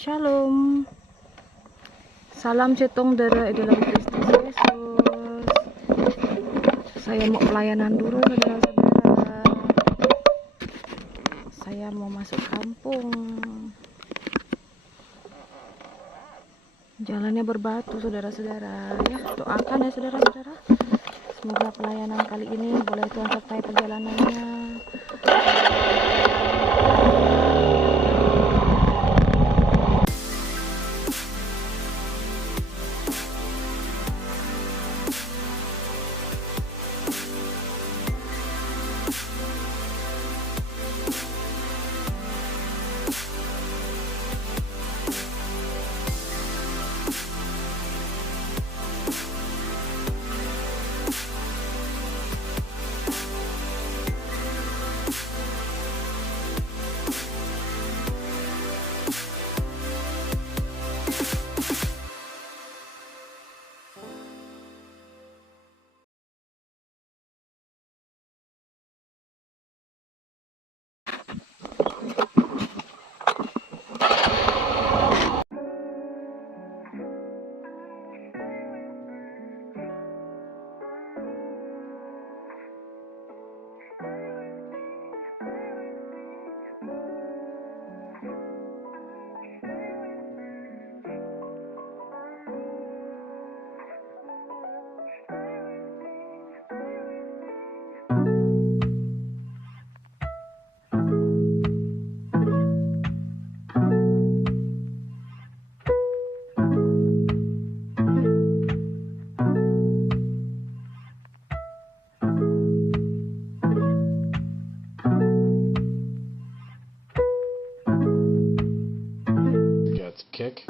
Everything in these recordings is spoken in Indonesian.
Shalom. Salam setong dara dalam Kristus Yesus. Saya mau pelayanan dulu saudara-saudara. Saya mau masuk kampung. Jalannya berbatu saudara-saudara. Ya, doakan ya saudara-saudara. Semoga pelayanan kali ini boleh Tuhan sertai perjalanannya. Kick.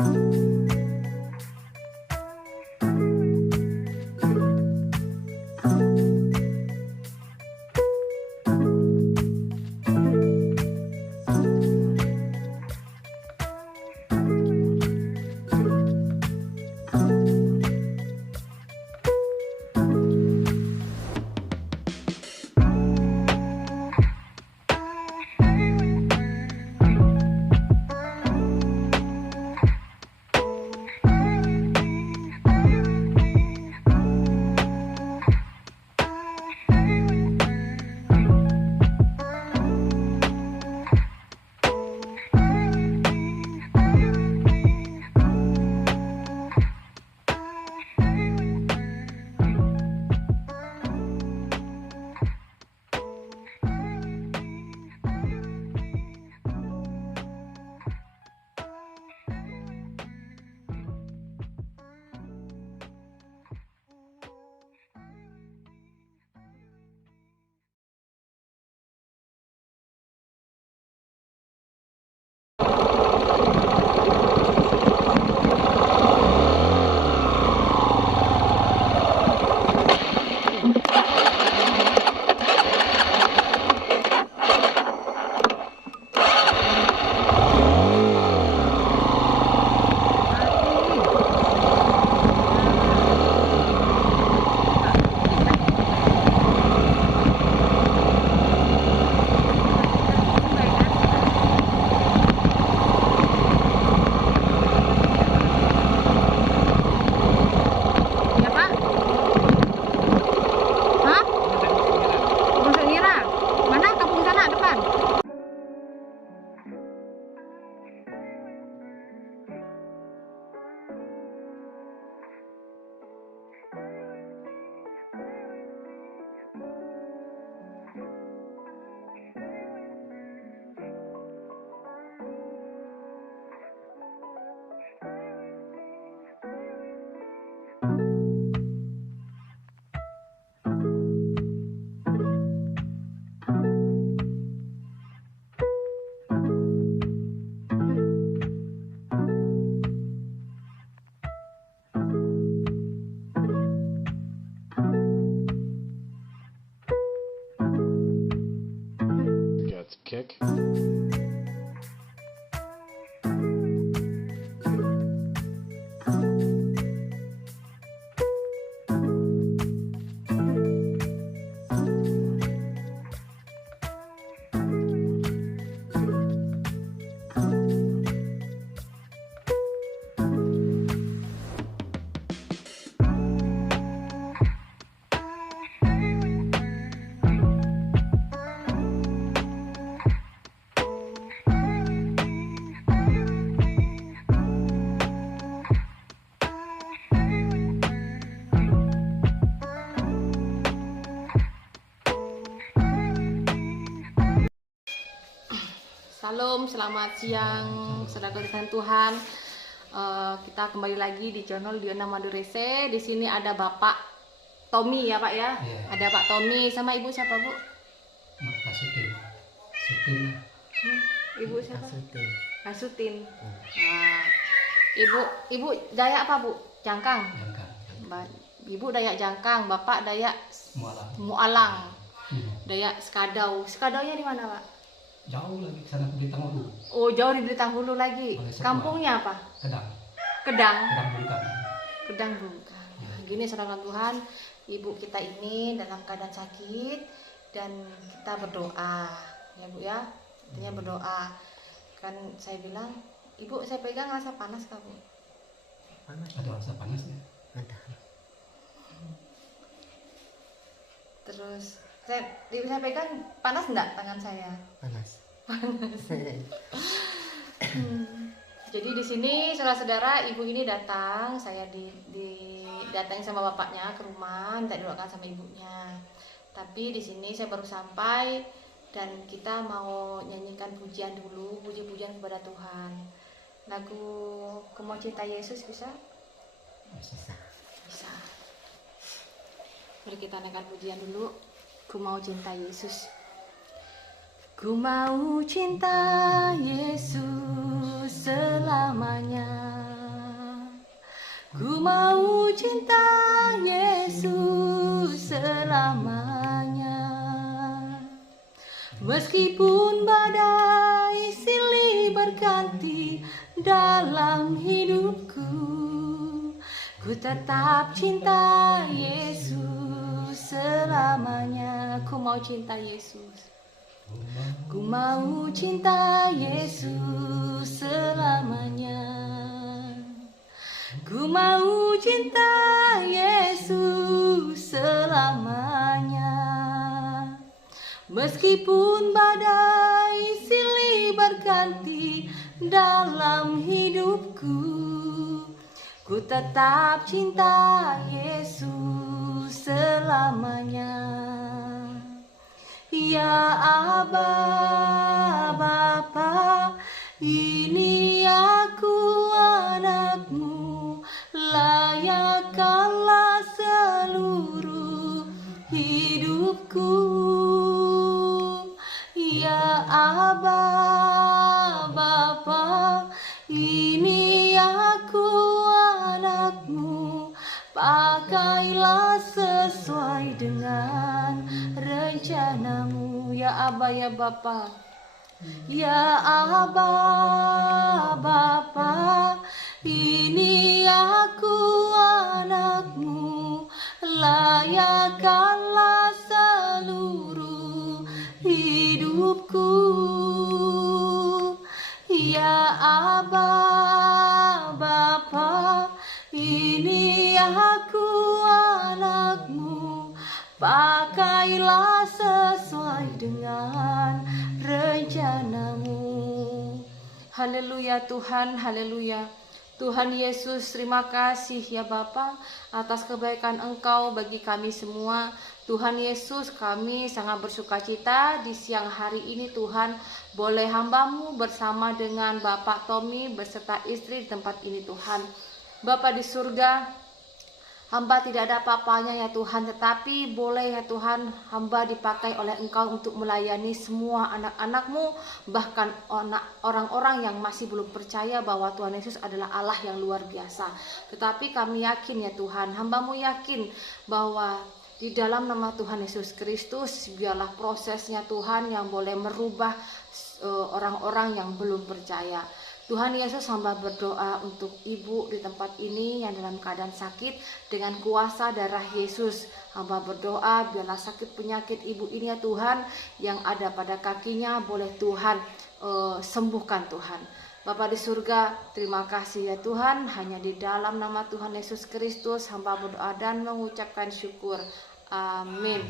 Salam, selamat siang, saudara kasih Tuhan. Kita kembali lagi di channel Diona Madurese. Di sini ada Bapak Tommy ya Pak ya. Iya. Ada Pak Tommy sama Ibu siapa Bu? Pak Sutin. Sutin. Ibu siapa? Sutin. Kasutin. Nah, Ibu Dayak apa Bu? Jangkang. Jangkang. Ibu Dayak Jangkang, Bapak Dayak Mualang. Mualang. Dayak Skadau. Skadaunya di mana Pak? Jauh lagi ke sana ke Bintang Hulu. Oh jauh di Bintang Hulu lagi. Boleh sekolah. Kampungnya apa? Kedang. Kedang. Kedang Bungkam. Kedang Bungkam. Nah, gini saudara Tuhan, ibu kita ini dalam keadaan sakit dan kita berdoa ya Bu ya. Artinya berdoa. Kan saya bilang, Ibu saya pegang rasa panas kah Bu? Panas. Ada rasa panasnya. Ada. Terus saya pegang panas enggak tangan saya? Panas. Jadi di sini saudara-saudara ibu ini datang, saya didatangi sama bapaknya ke rumah, minta didoakan sama ibunya. Tapi di sini saya baru sampai dan kita mau nyanyikan pujian dulu, puji-pujian kepada Tuhan. Lagu Ku Mau Cinta Yesus bisa? Bisa. Bisa. Mari kita naikkan pujian dulu. Ku mau cinta Yesus. Ku mau cinta Yesus selamanya. Ku mau cinta Yesus selamanya. Meskipun badai silih berganti dalam hidupku, ku tetap cinta Yesus selamanya. Ku mau cinta Yesus. Ku mau cinta Yesus selamanya. Ku mau cinta Yesus selamanya. Meskipun badai silih berganti dalam hidupku, ku tetap cinta Yesus selamanya. Ya Aba, Bapa, ini aku anakmu, layakkanlah seluruh hidupku. Ya Aba, Bapa, ini aku anakmu, pakailah sesuai dengan rencanamu. Ya Aba, ya Bapa. Ya Aba, Bapa, ini aku anakmu, layakkanlah seluruh hidupku. Ya Aba, Bapa, ini aku anakmu, pakailah sesuai dengan rencanamu. Haleluya Tuhan, haleluya. Tuhan Yesus, terima kasih ya Bapa atas kebaikan Engkau bagi kami semua. Tuhan Yesus, kami sangat bersukacita di siang hari ini Tuhan, boleh hamba-Mu bersama dengan Bapak Tommy beserta istri di tempat ini Tuhan. Bapa di surga, hamba tidak ada apa-apanya ya Tuhan, tetapi boleh ya Tuhan hamba dipakai oleh Engkau untuk melayani semua anak-anak-Mu, bahkan orang-orang yang masih belum percaya bahwa Tuhan Yesus adalah Allah yang luar biasa. Tetapi kami yakin ya Tuhan, hamba-Mu yakin bahwa di dalam nama Tuhan Yesus Kristus, biarlah prosesnya Tuhan yang boleh merubah orang-orang yang belum percaya. Tuhan Yesus, hamba berdoa untuk ibu di tempat ini yang dalam keadaan sakit, dengan kuasa darah Yesus hamba berdoa biarlah sakit penyakit ibu ini ya Tuhan yang ada pada kakinya boleh Tuhan sembuhkan Tuhan. Bapa di surga, terima kasih ya Tuhan, hanya di dalam nama Tuhan Yesus Kristus hamba berdoa dan mengucapkan syukur. Amin.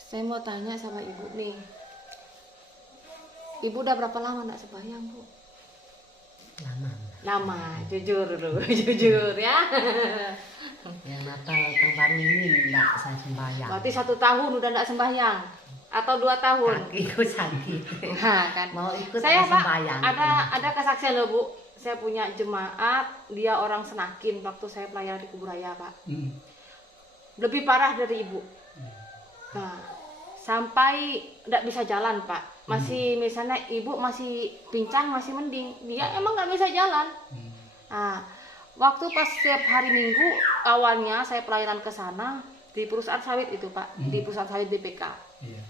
Saya mau tanya sama ibu nih, ibu udah berapa lama nak sembahyang Bu? Lama, jujur dulu, jujur ya. Yang Natal tahun baru ini enggak saya sembahyang. Berarti 1 tahun udah enggak sembahyang. atau 2 tahun? Kakiku sakit. Nah, kan. Mau ikut Saya Pak, sembahyang. ada kesaksian loh Bu. Saya punya jemaat, dia orang Senakin waktu saya pelayanan di Kuburaya Pak. Lebih parah dari Ibu. Nah, sampai tidak bisa jalan Pak. Masih misalnya Ibu masih pincang, masih mending. Dia emang nggak bisa jalan. Nah, waktu pas setiap hari Minggu awalnya saya pelayanan ke sana di perusahaan sawit itu Pak, di perusahaan sawit BPK. Iya.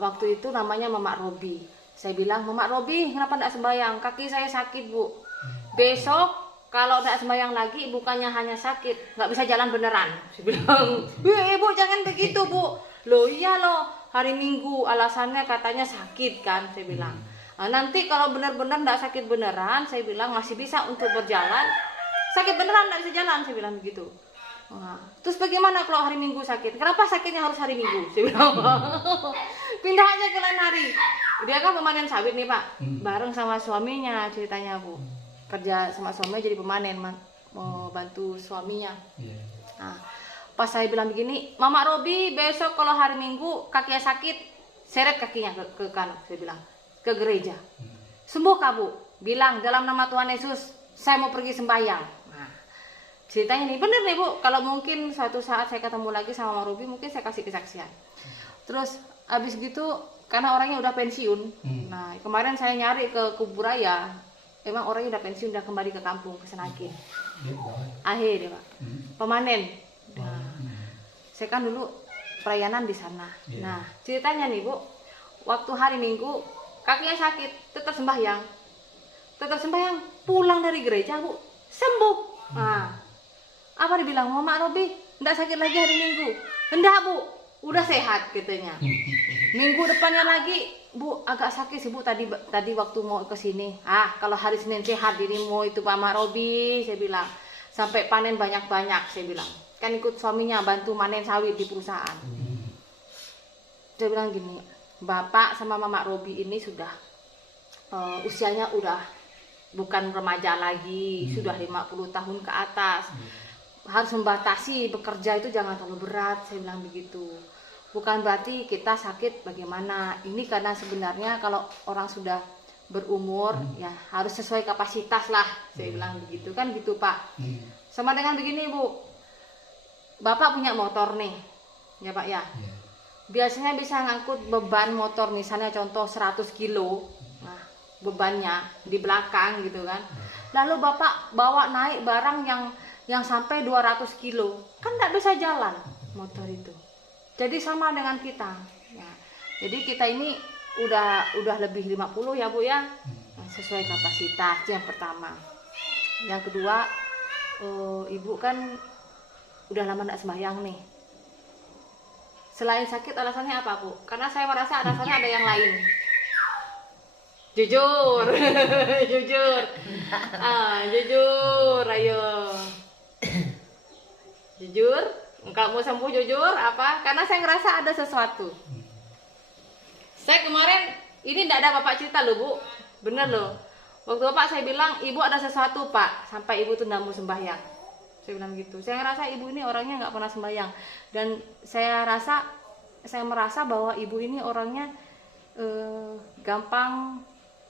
Waktu itu namanya Mamak Robi. Saya bilang, Mamak Robi, kenapa tidak sembahyang? Kaki saya sakit Bu. Besok kalau tidak sembahyang lagi, bukannya hanya sakit, nggak bisa jalan beneran. Saya bilang, Ibu jangan begitu Bu. Loh iya loh, hari Minggu alasannya katanya sakit kan, saya bilang. Nanti kalau benar-benar tidak sakit beneran, saya bilang masih bisa untuk berjalan. Sakit beneran tidak bisa jalan, saya bilang begitu. Terus bagaimana kalau hari Minggu sakit? Kenapa sakitnya harus hari Minggu? Saya bilang, pindah aja ke lain hari. Dia kan pemanen sawit nih Pak, bareng sama suaminya ceritanya Bu. Kerja sama suaminya jadi pemanen, mau bantu suaminya. Nah, pas saya bilang begini, Mama Robi besok kalau hari Minggu kakinya sakit, seret kakinya ke kanan, saya bilang, ke gereja. Sembuh Kak Bu, bilang dalam nama Tuhan Yesus, saya mau pergi sembahyang. Ceritanya nih, bener nih Bu, kalau mungkin suatu saat saya ketemu lagi sama Mama Robi, mungkin saya kasih kesaksian. Terus abis gitu, karena orangnya udah pensiun, nah kemarin saya nyari ke Kuburaya, emang orangnya udah pensiun, udah kembali ke kampung, ke Senakin. Akhir ya Pak, pemanen. Nah, saya kan dulu pelayanan di sana. Nah ceritanya nih Bu, waktu hari Minggu kakinya sakit, tetap sembahyang, pulang dari gereja Bu, sembuh. Nah, apa dibilang, Mama Robi, enggak sakit lagi hari Minggu? Enggak Bu, udah sehat katanya. Minggu depannya lagi, Bu agak sakit sih Bu, tadi waktu mau ke sini. Kalau hari Senin sehat dirimu itu Mama Robi, saya bilang. Sampai panen banyak-banyak, saya bilang. Kan ikut suaminya bantu manen sawit di perusahaan. Saya bilang gini, Bapak sama Mama Robi ini sudah usianya udah bukan remaja lagi, sudah 50 tahun ke atas. Harus membatasi bekerja itu jangan terlalu berat, saya bilang begitu. Bukan berarti kita sakit bagaimana. Ini karena sebenarnya kalau orang sudah berumur ya harus sesuai kapasitas lah, saya bilang begitu kan gitu Pak. Sama dengan begini Bu, Bapak punya motor nih, ya Pak ya. Biasanya bisa ngangkut beban motor misalnya contoh 100 kilo, nah bebannya di belakang gitu kan. Lalu Bapak bawa naik barang yang sampai 200 kilo, kan tidak bisa jalan motor itu. Jadi sama dengan kita. Ya. Jadi kita ini udah lebih 50 ya Bu ya, sesuai kapasitas yang pertama. Yang kedua, Ibu kan udah lama tidak sembahyang nih. Selain sakit alasannya apa Bu? Karena saya merasa alasannya ada yang lain. Jujur, jujur, jujur, ayo. Jujur, kalau mau sembuh jujur apa? Karena saya ngerasa ada sesuatu. Saya kemarin ini tidak ada Bapak cerita loh Bu, bener loh. Waktu Bapak saya bilang Ibu ada sesuatu Pak, sampai Ibu tuh tidak mau sembahyang. Saya bilang gitu. Saya ngerasa Ibu ini orangnya nggak pernah sembahyang, dan saya merasa bahwa Ibu ini orangnya gampang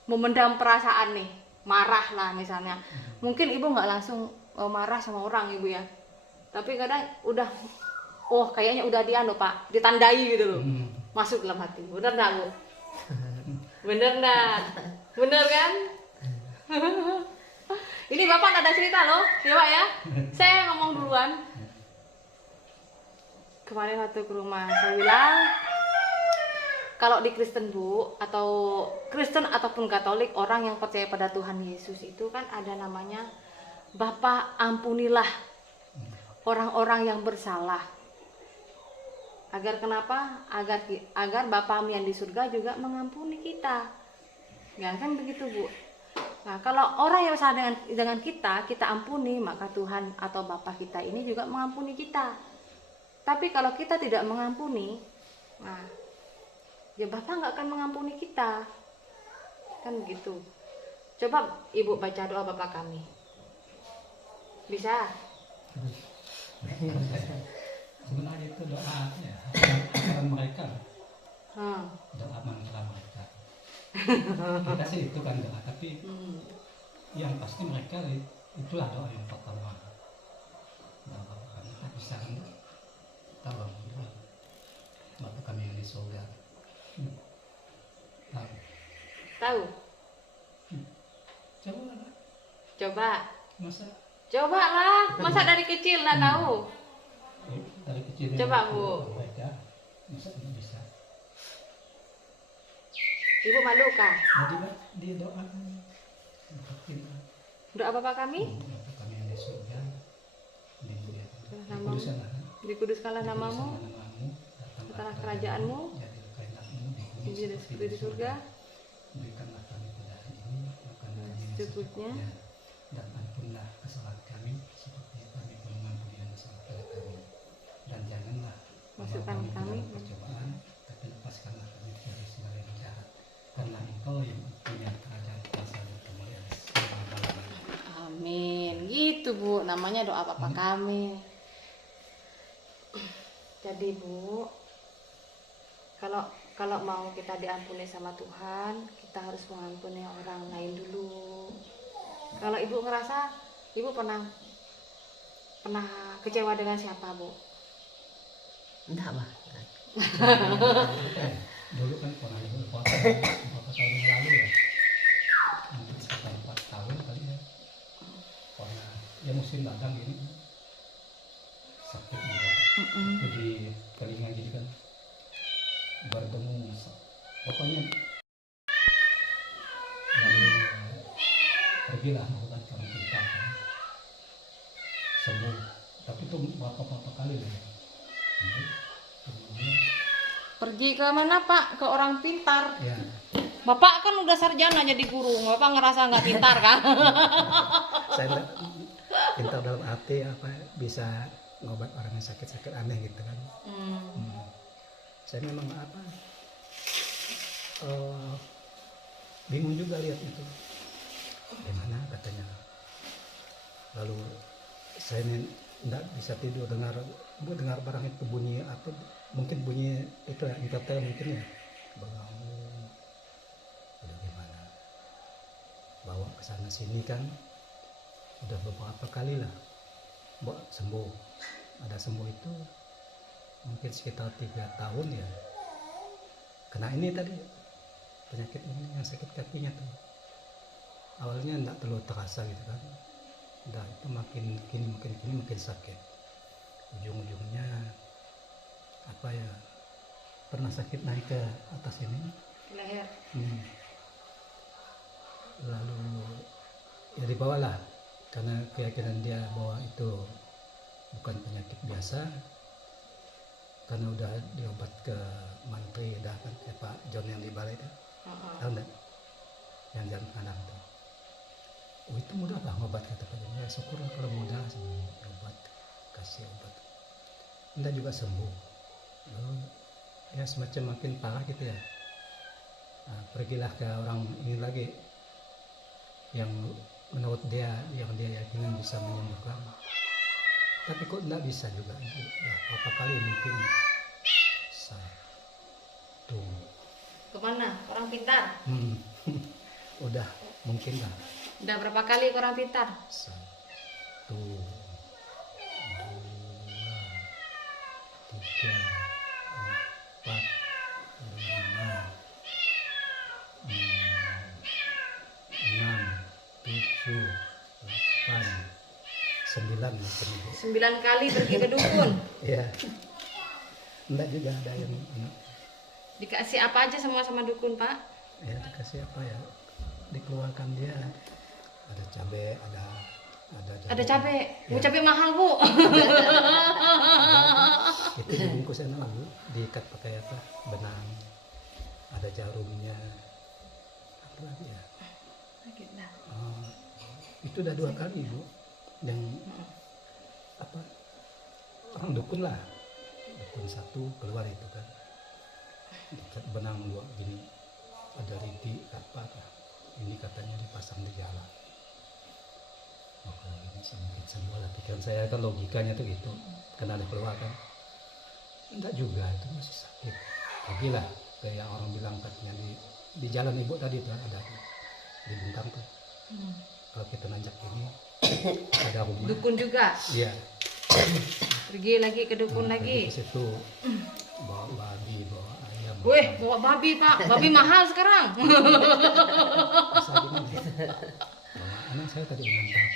memendam perasaan nih, marah lah misalnya. Mungkin Ibu nggak langsung marah sama orang Ibu ya. Tapi kadang udah, kayaknya udah Pak, ditandai gitu loh, masuk dalam hati. Bener nggak Bu? Bener nggak? Bener kan? Ini Bapak nggak ada cerita loh, ya Pak ya? Saya ngomong duluan. Kemarin waktu ke rumah, saya bilang, kalau di Kristen Bu, atau Kristen ataupun Katolik, orang yang percaya pada Tuhan Yesus itu kan ada namanya, Bapak ampunilah orang-orang yang bersalah. Agar kenapa? Agar Bapamu yang di surga juga mengampuni kita. Ya kan begitu Bu. Nah kalau orang yang bersalah dengan kita ampuni, maka Tuhan atau Bapa kita ini juga mengampuni kita. Tapi kalau kita tidak mengampuni, nah ya Bapak nggak akan mengampuni kita. Kan begitu. Coba Ibu baca doa Bapa kami. Bisa? Sebenarnya itu doa ya, ajaran mereka. Hmm. dan aman dalam mereka. Kita sih itu kan doa, tapi yang pasti mereka itulah doa yang pertama. Bahwa kita bisa kan tahu Bapa kami yang di surga. Tahu. Tahu? Coba lah. Coba. Masa Lah. Masa dari kecil nggak tahu? dari kecil Coba, Bu. baca, masa tidak bisa. Ibu malu kah? Jadi dia doa Doa Bapa kami? Bapa kami yang di surga, Namamu. Dikuduskanlah namamu, datanglah kerajaanmu, jadilah kehendakmu di bumi seperti di surga. Berikanlah kami pada hari ini makan kami yang Secukupnya. secukupnya, dan ampunlah kesalahan kami seperti kami pun mengampuni yang bersalah pada kami. Dan janganlah Masukkan membawa kami dalam percobaan, tapi lepaskanlah kami dari segala yang jahat. Karena Engkau yang punya kerajaan, kuasa dan kemuliaan selama-lamanya. Amin. Gitu Bu, namanya doa Bapa kami. Jadi Bu, kalau mau kita diampuni sama Tuhan, kita harus mengampuni orang lain dulu. Kalau Ibu ngerasa, Ibu pernah kecewa dengan siapa Bu? Enggak, Bah. Dulu kan pernah ibu puasa beberapa tahun yang lalu ya, hampir sekitar 4 tahun kali ya, pernah ya musim ladang gini sakit juga, itu di telinga gitu kan, bertemu pokoknya, lalu pergilah melakukan kami pintar kan, sembuh, tapi itu berapa kali lah ya. Kemudian Pergi ke mana Pak? Ke orang pintar. ya Bapak kan udah sarjana jadi guru, Bapak ngerasa nggak pintar kan? Saya enggak pintar dalam arti apa bisa ngobat orang yang sakit-sakit aneh gitu kan. Saya memang apa bingung juga lihat itu gimana katanya, lalu saya enggak bisa tidur dengar barang itu bunyi apa, mungkin bunyi itu ya inverter mungkin ya, bangun udah gimana bawa ke sana sini kan, udah beberapa kali lah buat sembuh, ada sembuh itu mungkin sekitar 3 tahun ya, kena ini tadi penyakit ini yang sakit kakinya tuh, awalnya enggak terlalu terasa gitu kan, udah itu makin kini makin sakit, ujung-ujungnya apa ya, pernah sakit naik ke atas ini Leher. lalu ya dibawalah karena keyakinan dia bahwa itu bukan penyakit biasa, karena udah diobat ke mantri udah kan kayak Pak John yang di balai itu, tahu enggak yang jalan kanan tuh, oh itu mudah lah obat kata Pak John, ya syukurlah kalau mudah sembuh, obat kasih obat enggak juga sembuh, lalu ya semacam makin parah gitu ya. Nah, pergilah ke orang ini lagi yang menurut dia yang dia yakinin bisa menyembuhkan, tapi kok enggak bisa juga. Berapa kali mungkin satu Kemana? Orang pintar. udah mungkin lah Udah berapa kali ke orang pintar? 1, 2, 3, 4, 5, 6, 7, 8, 9 mungkin itu. 9 kali pergi ke dukun. Ya, enggak juga ada yang Dikasih apa aja sama dukun Pak? ya dikasih apa ya, dikeluarkan dia ada cabai, Ada cabai. Bu, Ya. cabai mahal Bu. Itu dibungkusnya nama Bu, diikat pakai apa, benang, ada jarumnya, apa lagi ya, itu udah 2 kali Bu, yang apa orang dukun lah, dukun 1 keluar itu kan, diikat benang 2 gini, ada riti apa ini katanya dipasang di jalan. Oh kalau gini sih mungkin sembuh lah, pikiran saya kan logikanya tuh gitu, karena ada keluar kan, enggak juga, itu masih sakit, pergilah kayak orang bilang katanya di jalan ibu tadi tuh ada di Bintang tuh. Kalau kita nanjak ini ada rumah. Dukun juga. Iya. Pergi lagi ke dukun lagi. Ke situ bawa babi, bawa ayam. Weh, bawa babi Pak. Babi mahal sekarang. Asal gini. Bawa anak saya tadi menantang.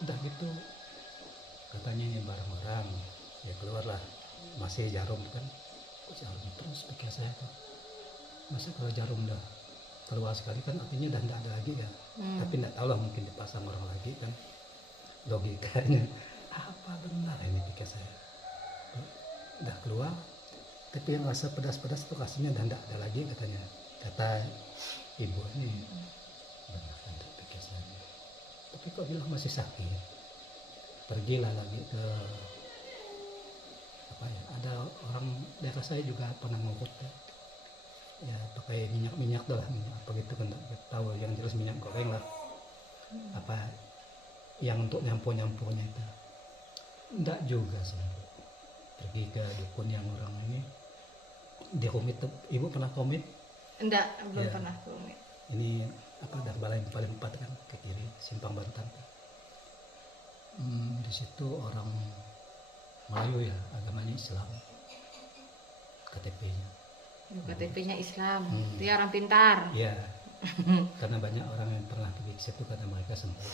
Udah gitu katanya ini barang-barang ya keluarlah masih jarum kan. Kok jarum terus pikir saya tuh. Masa kalau jarum udah keluar sekali kan artinya udah tidak ada lagi ya. Tapi tidak tahu lah mungkin dipasang orang lagi kan. Logikanya apa benar ini pikir saya. Udah keluar tapi yang rasa pedas-pedas tuh rasanya udah tidak ada lagi katanya. Kata ibu ini benar kan pikir saya. Tapi kok bilang masih sakit. Pergilah lagi ke apa ya, ada orang daerah saya juga pernah ngurut ya pakai minyak tuh lah, minyak apa gitu kan, nggak tahu, yang jelas minyak goreng lah, apa yang untuk nyampurnya itu enggak juga sih. Pergi ke dukun yang orang ini di Rumit tuh, ibu pernah komit? Enggak, belum Ya. pernah rumit. Ini apa dah balai paling 4 kan ke kiri simpang Bantan tuh. Di situ orang Melayu ya, agamanya Islam, KTP-nya. KTP-nya Islam. Hmm. Dia orang pintar. Ya, karena banyak orang yang pernah pergi ke situ karena mereka sembuh.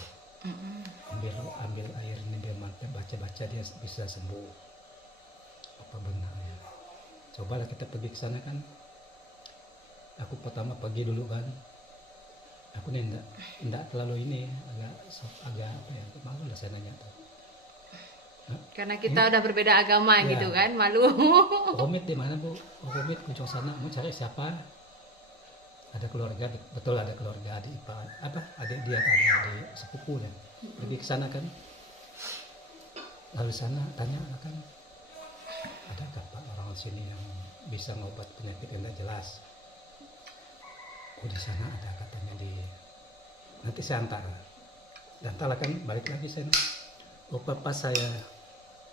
Ambil air ini dia makan, baca dia bisa sembuh. Apa benar ya? Cobalah kita pergi ke sana kan. Aku pertama pergi dulu kan. Aku nih enggak terlalu ini, agak apa ya, malu lah saya nanya tuh. Karena kita udah berbeda agama Ya. gitu kan, malu. Rumit di mana Bu? Rumit kunjung sana, mau cari siapa? Ada keluarga, betul ada keluarga adik ipar, adik dia tadi, adik sepupu ya. Pergi ke sana kan. Lalu sana tanya kan, adakah Pak orang sini yang bisa ngobat penyakit yang tidak jelas? Oh di sana ada katanya nanti saya antar. Dan kan balik lagi saya. Oh pas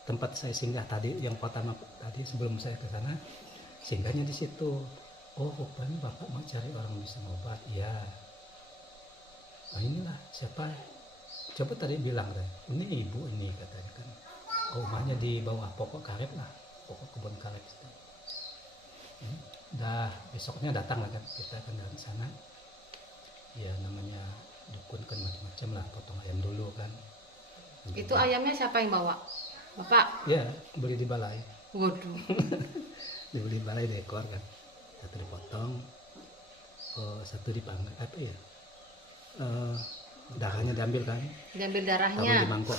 tempat saya singgah tadi yang pertama tadi sebelum saya ke sana, singgahnya di situ. Oh rupanya Bapak mau cari orang bisa ngobat. Iya. Nah inilah siapa? Coba tadi bilang deh, ini ibu ini katanya kan. Oh, rumahnya di bawah pokok karet lah, pokok kebun karet. Dah besoknya datang lah kan, kita kan dari sana. Ya namanya dukun kan macam-macam lah, potong ayam dulu kan. Itu ayamnya siapa yang bawa? Bapak? Ya beli di balai. Waduh. Dibeli balai di ekor kan, satu dipotong, satu dipanggang apa ya, darahnya diambil kan, Diambil taruh di darahnya. mangkok,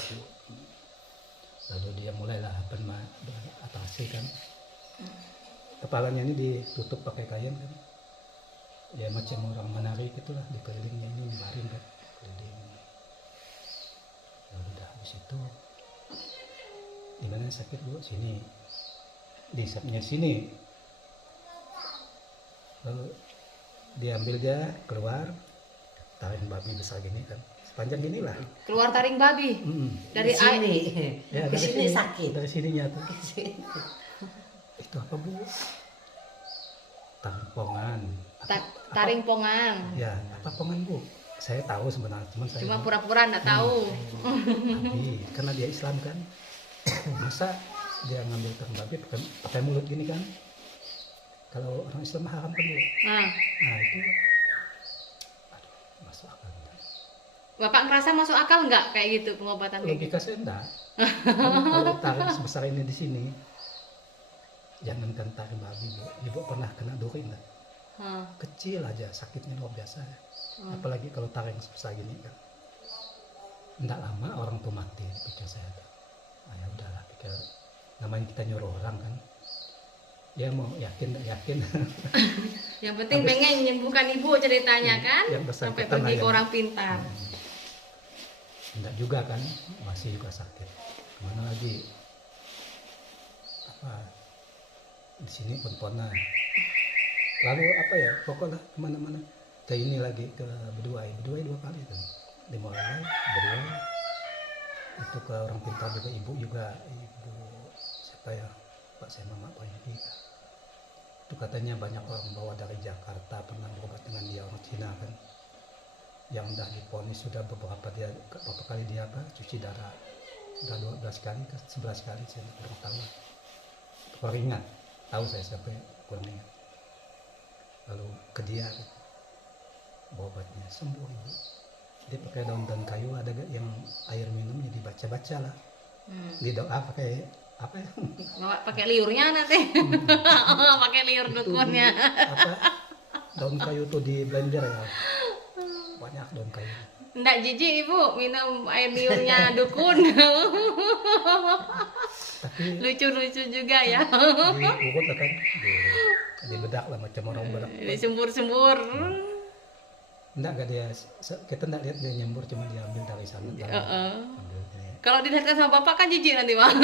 lalu dia mulailah atasi kan, kepalanya ini ditutup pakai kain kan, ya macam orang menari gitulah, dikelilingnya ini baring kan, keliling. Lalu udah habis itu, di mana sakit Bu? Sini. Disapnya sini, lalu diambil dia keluar, tarik babi besar gini kan, sepanjang gini lah. Keluar taring babi. Dari Di sini. Ya, Di dari sini sakit. dari sininya tuh. Di sini. Itu apa Bu? Tampongan. Taring pongan. Ya, apa pongan Bu? Saya tahu sebenarnya, cuman saya Cuma pura-pura nggak tahu. babi, karena dia Islam kan. Masa dia ngambil taring babi pakai mulut gini kan? Kalau orang Islam haram kan Bu? Nah, Nah itu, aduh, masuk akal enggak? Bapak ngerasa masuk akal nggak kayak gitu pengobatan kayak gitu? Logika saya enggak. Kalau taring sebesar ini di sini, jangankan taring babi Bu, Ibu pernah kena duri enggak? Hah. Kecil aja, sakitnya luar biasa. Apalagi kalau taring sebesar gini kan. Enggak lama orang tuh mati, pikir saya tuh. Nah, ya udahlah, pikir namanya kita nyuruh orang kan. Dia mau yakin enggak yakin. Yang penting pengen menyembuhkan ibu ceritanya kan, yang bersangkutan sampai pergi lah ke yang- orang pintar. Enggak juga kan, masih juga sakit. Kemana lagi? Apa? Di sini pun pernah. Lalu apa ya? Pokoknya kemana-mana. Ke ini lagi ke Beduai 2 kali kan. Di Morai, Beduai. Itu ke orang pintar juga, ibu siapa ya? Pak saya Mama Panji. Itu katanya banyak orang bawa dari Jakarta pernah berobat dengan dia, orang Cina kan, yang udah diponis sudah beberapa kali dia cuci darah, sudah 12 kali ke 11 kali saya kurang tahu. Kurang ingat, tahu saya siapa kurang ingat. Lalu ke dia berobatnya sembuh ibu. Dia pakai daun kayu, ada yang air minumnya dibaca-baca lah. Di doa pakai apa ya? Bawa pakai liurnya nanti. Pakai liur dukunnya. Daun kayu tuh di blender ya. Banyak daun kayu. Nggak jijik ibu minum air liurnya dukun. Tapi Lucu-lucu juga ya. diurut lah kan, di bedak lah macam orang bedak. Disembur-sembur. Enggak dia, kita enggak lihat dia nyembur, cuma dia ambil dari sana. Ambil ini. Kalau dilihatkan sama bapak kan jijik nanti mah.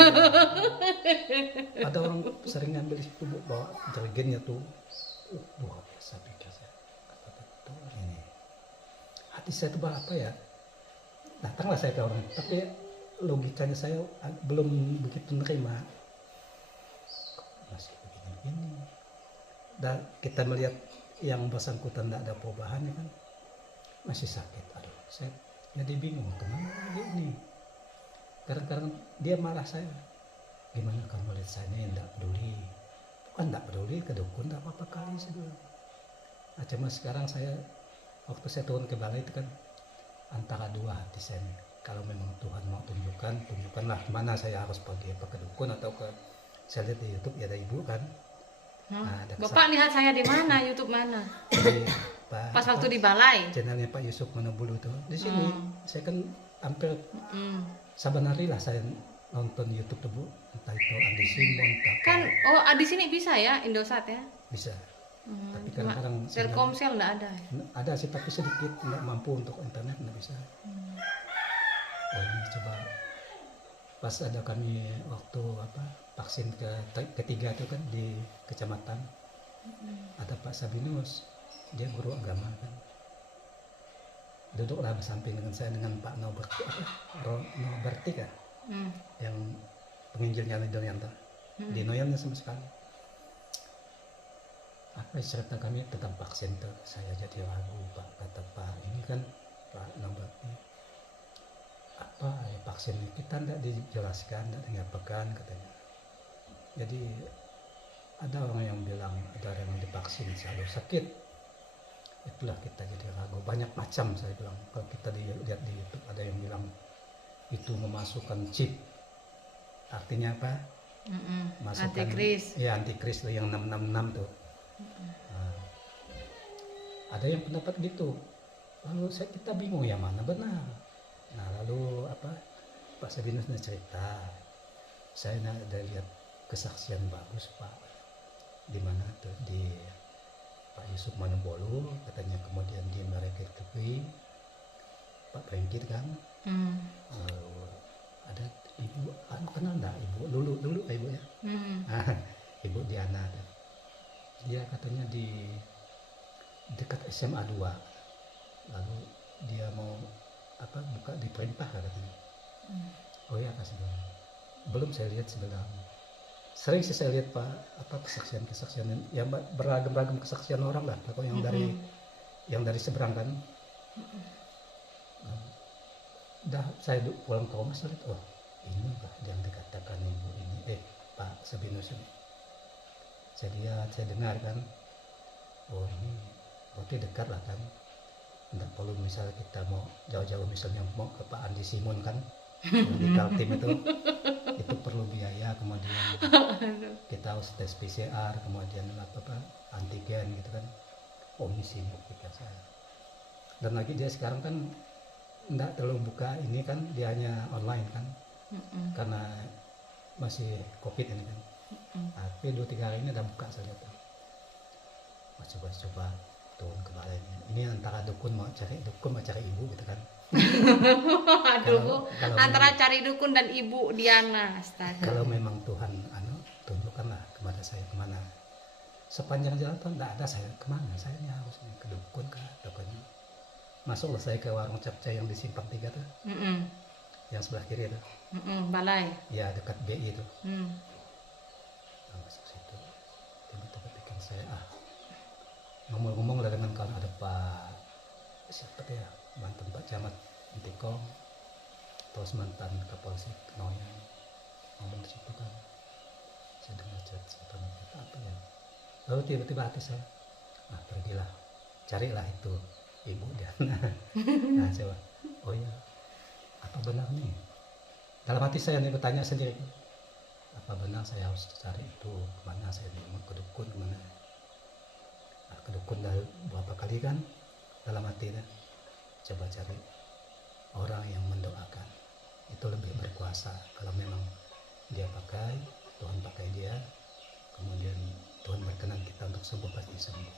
Ada orang sering ngambil itu bawa jerigennya tuh, luar biasa pikir saya. Apa betul ini? Hati saya tuh apa ya? Datanglah saya ke orang, tapi logikanya saya belum begitu menerima. Kok masih begini-begini? Dan kita melihat yang bersangkutan tidak ada perubahannya kan, masih sakit. Aduh, saya jadi bingung kemana lagi ini. Kadang-kadang dia marah saya, gimana kamu lihat saya ini tidak peduli? Bukan tidak peduli ke dukun, tidak apa-apa kali saya bilang. Nah, cuma sekarang saya waktu saya turun ke balai itu kan antara dua hati saya nih. Kalau memang Tuhan mau tunjukkanlah mana saya harus pergi, apa ke dukun atau ke, saya lihat di YouTube ya ada ibu kan. Nah, Bapak lihat saya di mana? YouTube mana? Di, Pas waktu di balai. channelnya Pak Yusuf Manobulu tuh di sini. Saya kan hampir saban hari lah saya nonton YouTube tuh Bu, entah itu Andi Simon Kan di sini bisa ya Indosat ya? bisa. Tapi kadang-kadang Telkomsel nggak ada. ada sih tapi sedikit, nggak mampu untuk internet, nggak bisa. Oh ini coba pas ada kami waktu vaksin ketiga itu kan di kecamatan, ada Pak Sabinus, dia guru agama kan, duduklah bersamping dengan saya dengan Pak Noberti kan, yang penginjilnya Noyanto, di Noyannya sama sekali. Apa cerita kami tentang vaksin tuh, saya jadi ragu Pak, kata Pak ini kan Pak Noberti, apa ya vaksin ini kita tidak dijelaskan, tidak diapakan katanya. Jadi ada orang yang bilang ada orang yang divaksin selalu sakit, itulah kita jadi ragu. Banyak macam saya bilang, kalau kita lihat di YouTube ada yang bilang itu memasukkan chip, artinya apa? Masukkan Antikris. ya antikris yang 666 tuh. Nah, ada yang pendapat gitu, lalu kita bingung yang mana benar. Nah lalu Pak Sabinus cerita, saya ada lihat kesaksian bagus Pak, di mana tuh di Pak Yusuf Manobolo katanya, kemudian di Mereketui Pak Pengkit kan, ada ibu kenal enggak ibu dulu ibu ya, Ibu Diana tuh. Dia katanya di dekat SMA 2, lalu dia mau buka di perintah katanya. Oh ya kasih dong. Belum saya lihat sebenarnya. Sering sih saya lihat Pak kesaksian yang beragam kesaksian orang lah, atau yang dari seberang kan. Dah saya pulang ke rumah saya lihat, oh ini lah yang dikatakan ibu ini Pak Sabinus ini. Saya dengar kan, oh ini berarti dekat lah kan. Tidak perlu misalnya kita mau jauh-jauh misalnya mau ke Pak Andi Simon kan, di Kaltim itu perlu biaya, kemudian kita harus tes PCR, kemudian antigen gitu kan. Oh ini sibuk pikir saya. Dan lagi dia sekarang kan tidak terlalu buka ini kan, dia hanya online kan, karena masih COVID ini kan. Tapi 2-3 hari ini udah buka saya lihat. Coba turun ke balai ini antara dukun mau cari ibu gitu kan. Aduh, kalau antara cari dukun dan ibu Diana. Astaga. Kalau memang Tuhan tunjukkanlah kepada saya kemana. Sepanjang jalan tuh enggak ada saya kemana, saya harus ke dukun kah, tokonya. Masuklah saya ke warung capcay yang di Simpang 3 tuh. Yang sebelah kiri itu. Balai. Ya dekat BI itu. Nah, masuk situ tiba-tiba pikiran saya ngomong-ngomong lah dengan kawan, ada Pak siapa tuh ya, mantan Pak Camat Intikom, terus mantan Kapolsek Noyan, ngomong di situ kan. Saya dengar cerita apa ya, lalu tiba-tiba hati saya, pergilah carilah itu ibu dia. Nah coba, oh ya, apa benar nih, dalam hati saya nih bertanya sendiri, apa benar saya harus cari itu, kemana saya mau ke dukun, kemana. Ke dukun dah beberapa kali kan, dalam hati dah coba cari orang yang mendoakan, itu lebih berkuasa. Kalau memang dia pakai, Tuhan pakai dia, kemudian Tuhan berkenan kita untuk sembuh, pasti sembuh.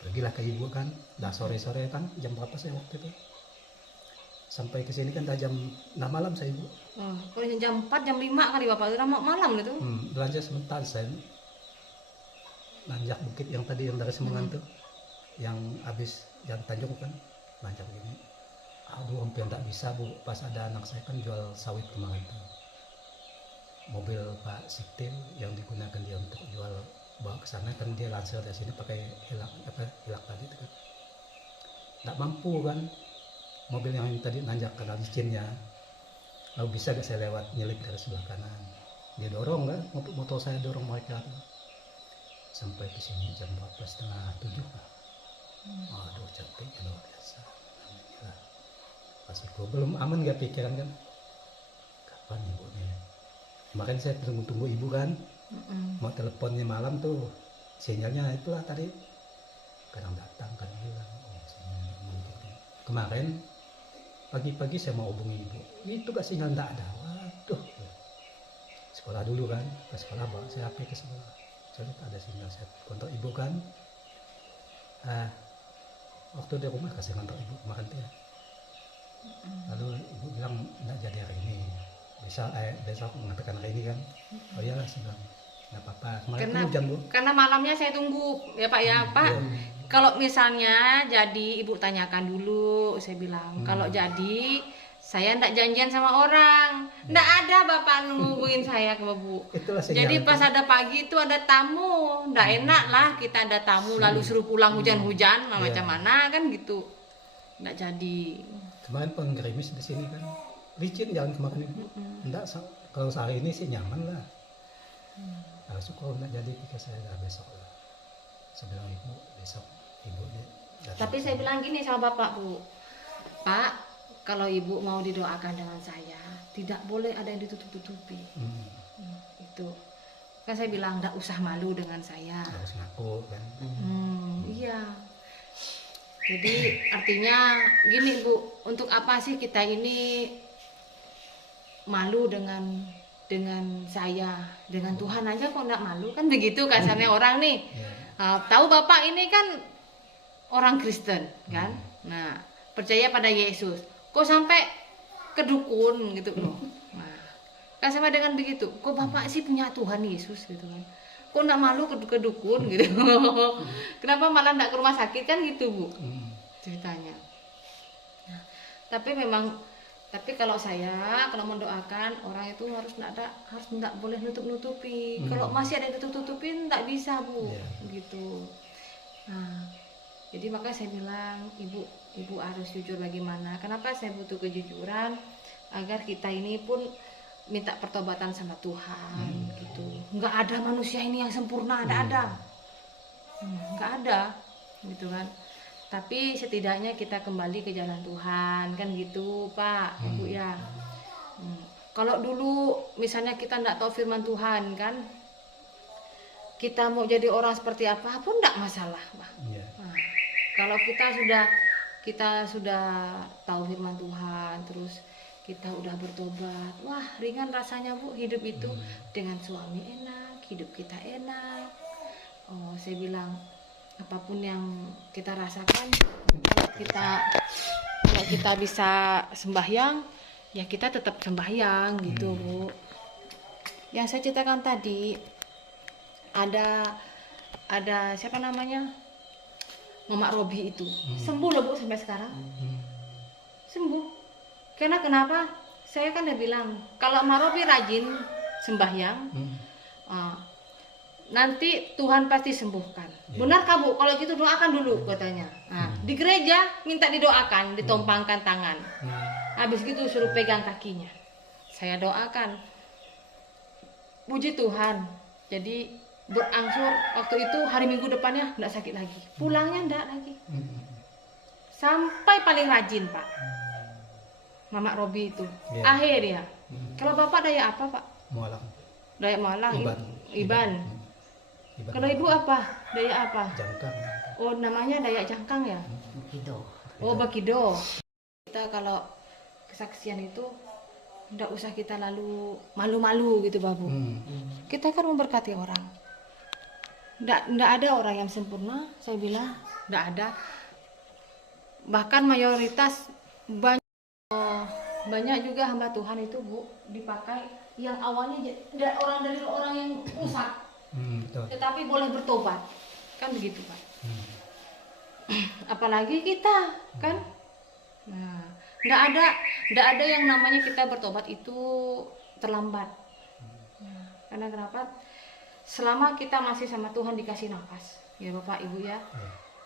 Pergilah ke ibu kan, dah sore-sore kan, jam berapa saya waktu itu sampai ke sini kan, dah jam 6 malam saya ibu. Kalau jam 4 jam 5 kali bapak, udah malam itu. Belanja sebentar, saya nanjak bukit yang tadi yang dari Semongan tuh, yang habis yang Tanjung kan, nanjak begini. Aduh, hampir tak bisa bu, pas ada anak saya kan jual sawit kemarin tuh, mobil Pak Siktil yang digunakan dia untuk jual bawa ke sana kan, dia lansir dari sini pakai hilak tadi itu kan, tak mampu kan, mobil yang tadi nanjak kena licinnya. Lalu bisa gak saya lewat nyelip dari sebelah kanan, dia dorong kan, motor saya dorong mereka tuh. Sampai ke sini jam 6:30 lah. Aduh capeknya luar biasa. Alhamdulillah. Pas itu belum aman gak pikiran kan, kapan ibunya. Kemarin saya tunggu ibu kan, mau teleponnya malam tuh, sinyalnya itulah tadi kadang datang kadang hilang. Kemarin pagi-pagi saya mau hubungi ibu, itu gak sinyal, gak ada. Waduh, sekolah dulu kan, ke sekolah bawa saya HP ke sekolah, jadi tak ada sinyal. Saya kontak ibu kan, waktu di rumah kasih kontak ibu kemarin tuh ya. Lalu ibu bilang nggak jadi hari ini, besok mengatakan hari ini kan. Oh iyalah, saya bilang nggak apa-apa. Kemarin kan hujan bu. Karena malamnya saya tunggu ya Pak ya, Pak. Kalau misalnya jadi ibu tanyakan dulu, saya bilang kalau jadi saya ndak janjian sama orang, ndak ada bapak nungguin saya ke bu. Jadi pas ada pagi itu ada tamu, ndak enak lah kita ada tamu lalu suruh pulang hujan-hujan, macam mana kan gitu, ndak jadi. Kemarin penggerimis di sini kan, licin jalan kemarin ibu. Ndak, kalau sehari ini sih nyaman lah. Harusnya kalau ndak jadi pikir saya besok lah. Saya bilang ibu besok ibu. Tapi saya bilang gini sama bapak bu, Pak, kalau ibu mau didoakan dengan saya, tidak boleh ada yang ditutup-tutupi. Itu kan saya bilang nggak usah malu dengan saya. Harus ngaku kan. Iya. Jadi artinya gini bu, untuk apa sih kita ini malu dengan saya, dengan Tuhan aja kok nggak malu kan, begitu kasarnya orang nih. Tahu bapak ini kan orang Kristen kan, nah percaya pada Yesus, kok sampai ke dukun gitu loh. Nah, kan sama dengan begitu, kok bapak sih punya Tuhan Yesus gitu kan, kok nggak malu ke dukun gitu. Kenapa malah nggak ke rumah sakit kan gitu bu ceritanya. Nah, tapi kalau saya mendoakan orang itu harus nggak boleh nutup-nutupi. Kalau masih ada yang tutup-tutupin nggak bisa bu, gitu. Nah, jadi makanya saya bilang ibu harus jujur bagaimana. Kenapa saya butuh kejujuran? Agar kita ini pun minta pertobatan sama Tuhan, gitu. Nggak ada manusia ini yang sempurna, nggak ada, gitu kan. Tapi setidaknya kita kembali ke jalan Tuhan, kan gitu Pak, Ibu ya. Kalau dulu misalnya kita nggak tahu firman Tuhan kan, kita mau jadi orang seperti apa pun nggak masalah, Pak. Nah, kalau kita sudah tahu firman Tuhan, terus kita udah bertobat, wah ringan rasanya bu hidup itu, dengan suami enak, hidup kita enak. Oh, saya bilang apapun yang kita rasakan, kalau kita bisa sembahyang, ya kita tetap sembahyang gitu bu. Yang saya ceritakan tadi, ada siapa namanya, Mama Robi itu sembuh loh bu sampai sekarang, sembuh. Karena kenapa? Saya kan udah bilang kalau Mama Robi rajin sembahyang, nanti Tuhan pasti sembuhkan. Iya. Benarkah Bu? Kalau gitu doakan dulu katanya. Nah, di gereja minta didoakan, ditompangkan tangan. Habis gitu suruh pegang kakinya. Saya doakan. Puji Tuhan. Jadi berangsur waktu itu hari Minggu depannya enggak sakit lagi. Pulangnya enggak lagi. Sampai paling rajin, Pak. Mama Robi itu. Iya. Akhir ya. Kalau Bapak daya apa, Pak? Mualang. Daya Malang. Iban. Iban. Iban. Kalau Ibu apa? Daya apa? Jangkang. Oh, namanya Dayak Jangkang ya? Gitu. Oh, Bakido. Kita kalau kesaksian itu enggak usah kita lalu malu-malu gitu, Babu. Kita kan memberkati orang. Enggak ada orang yang sempurna, saya bilang, enggak ada. Bahkan mayoritas banyak juga hamba Tuhan itu, Bu, dipakai yang awalnya orang dari orang yang rusak, Betul. tetapi boleh bertobat. Kan begitu, Pak. Apalagi kita, kan? Nah, enggak ada yang namanya kita bertobat itu terlambat. Nah, karena kenapa? Selama kita masih sama Tuhan dikasih nafas, ya Bapak Ibu ya.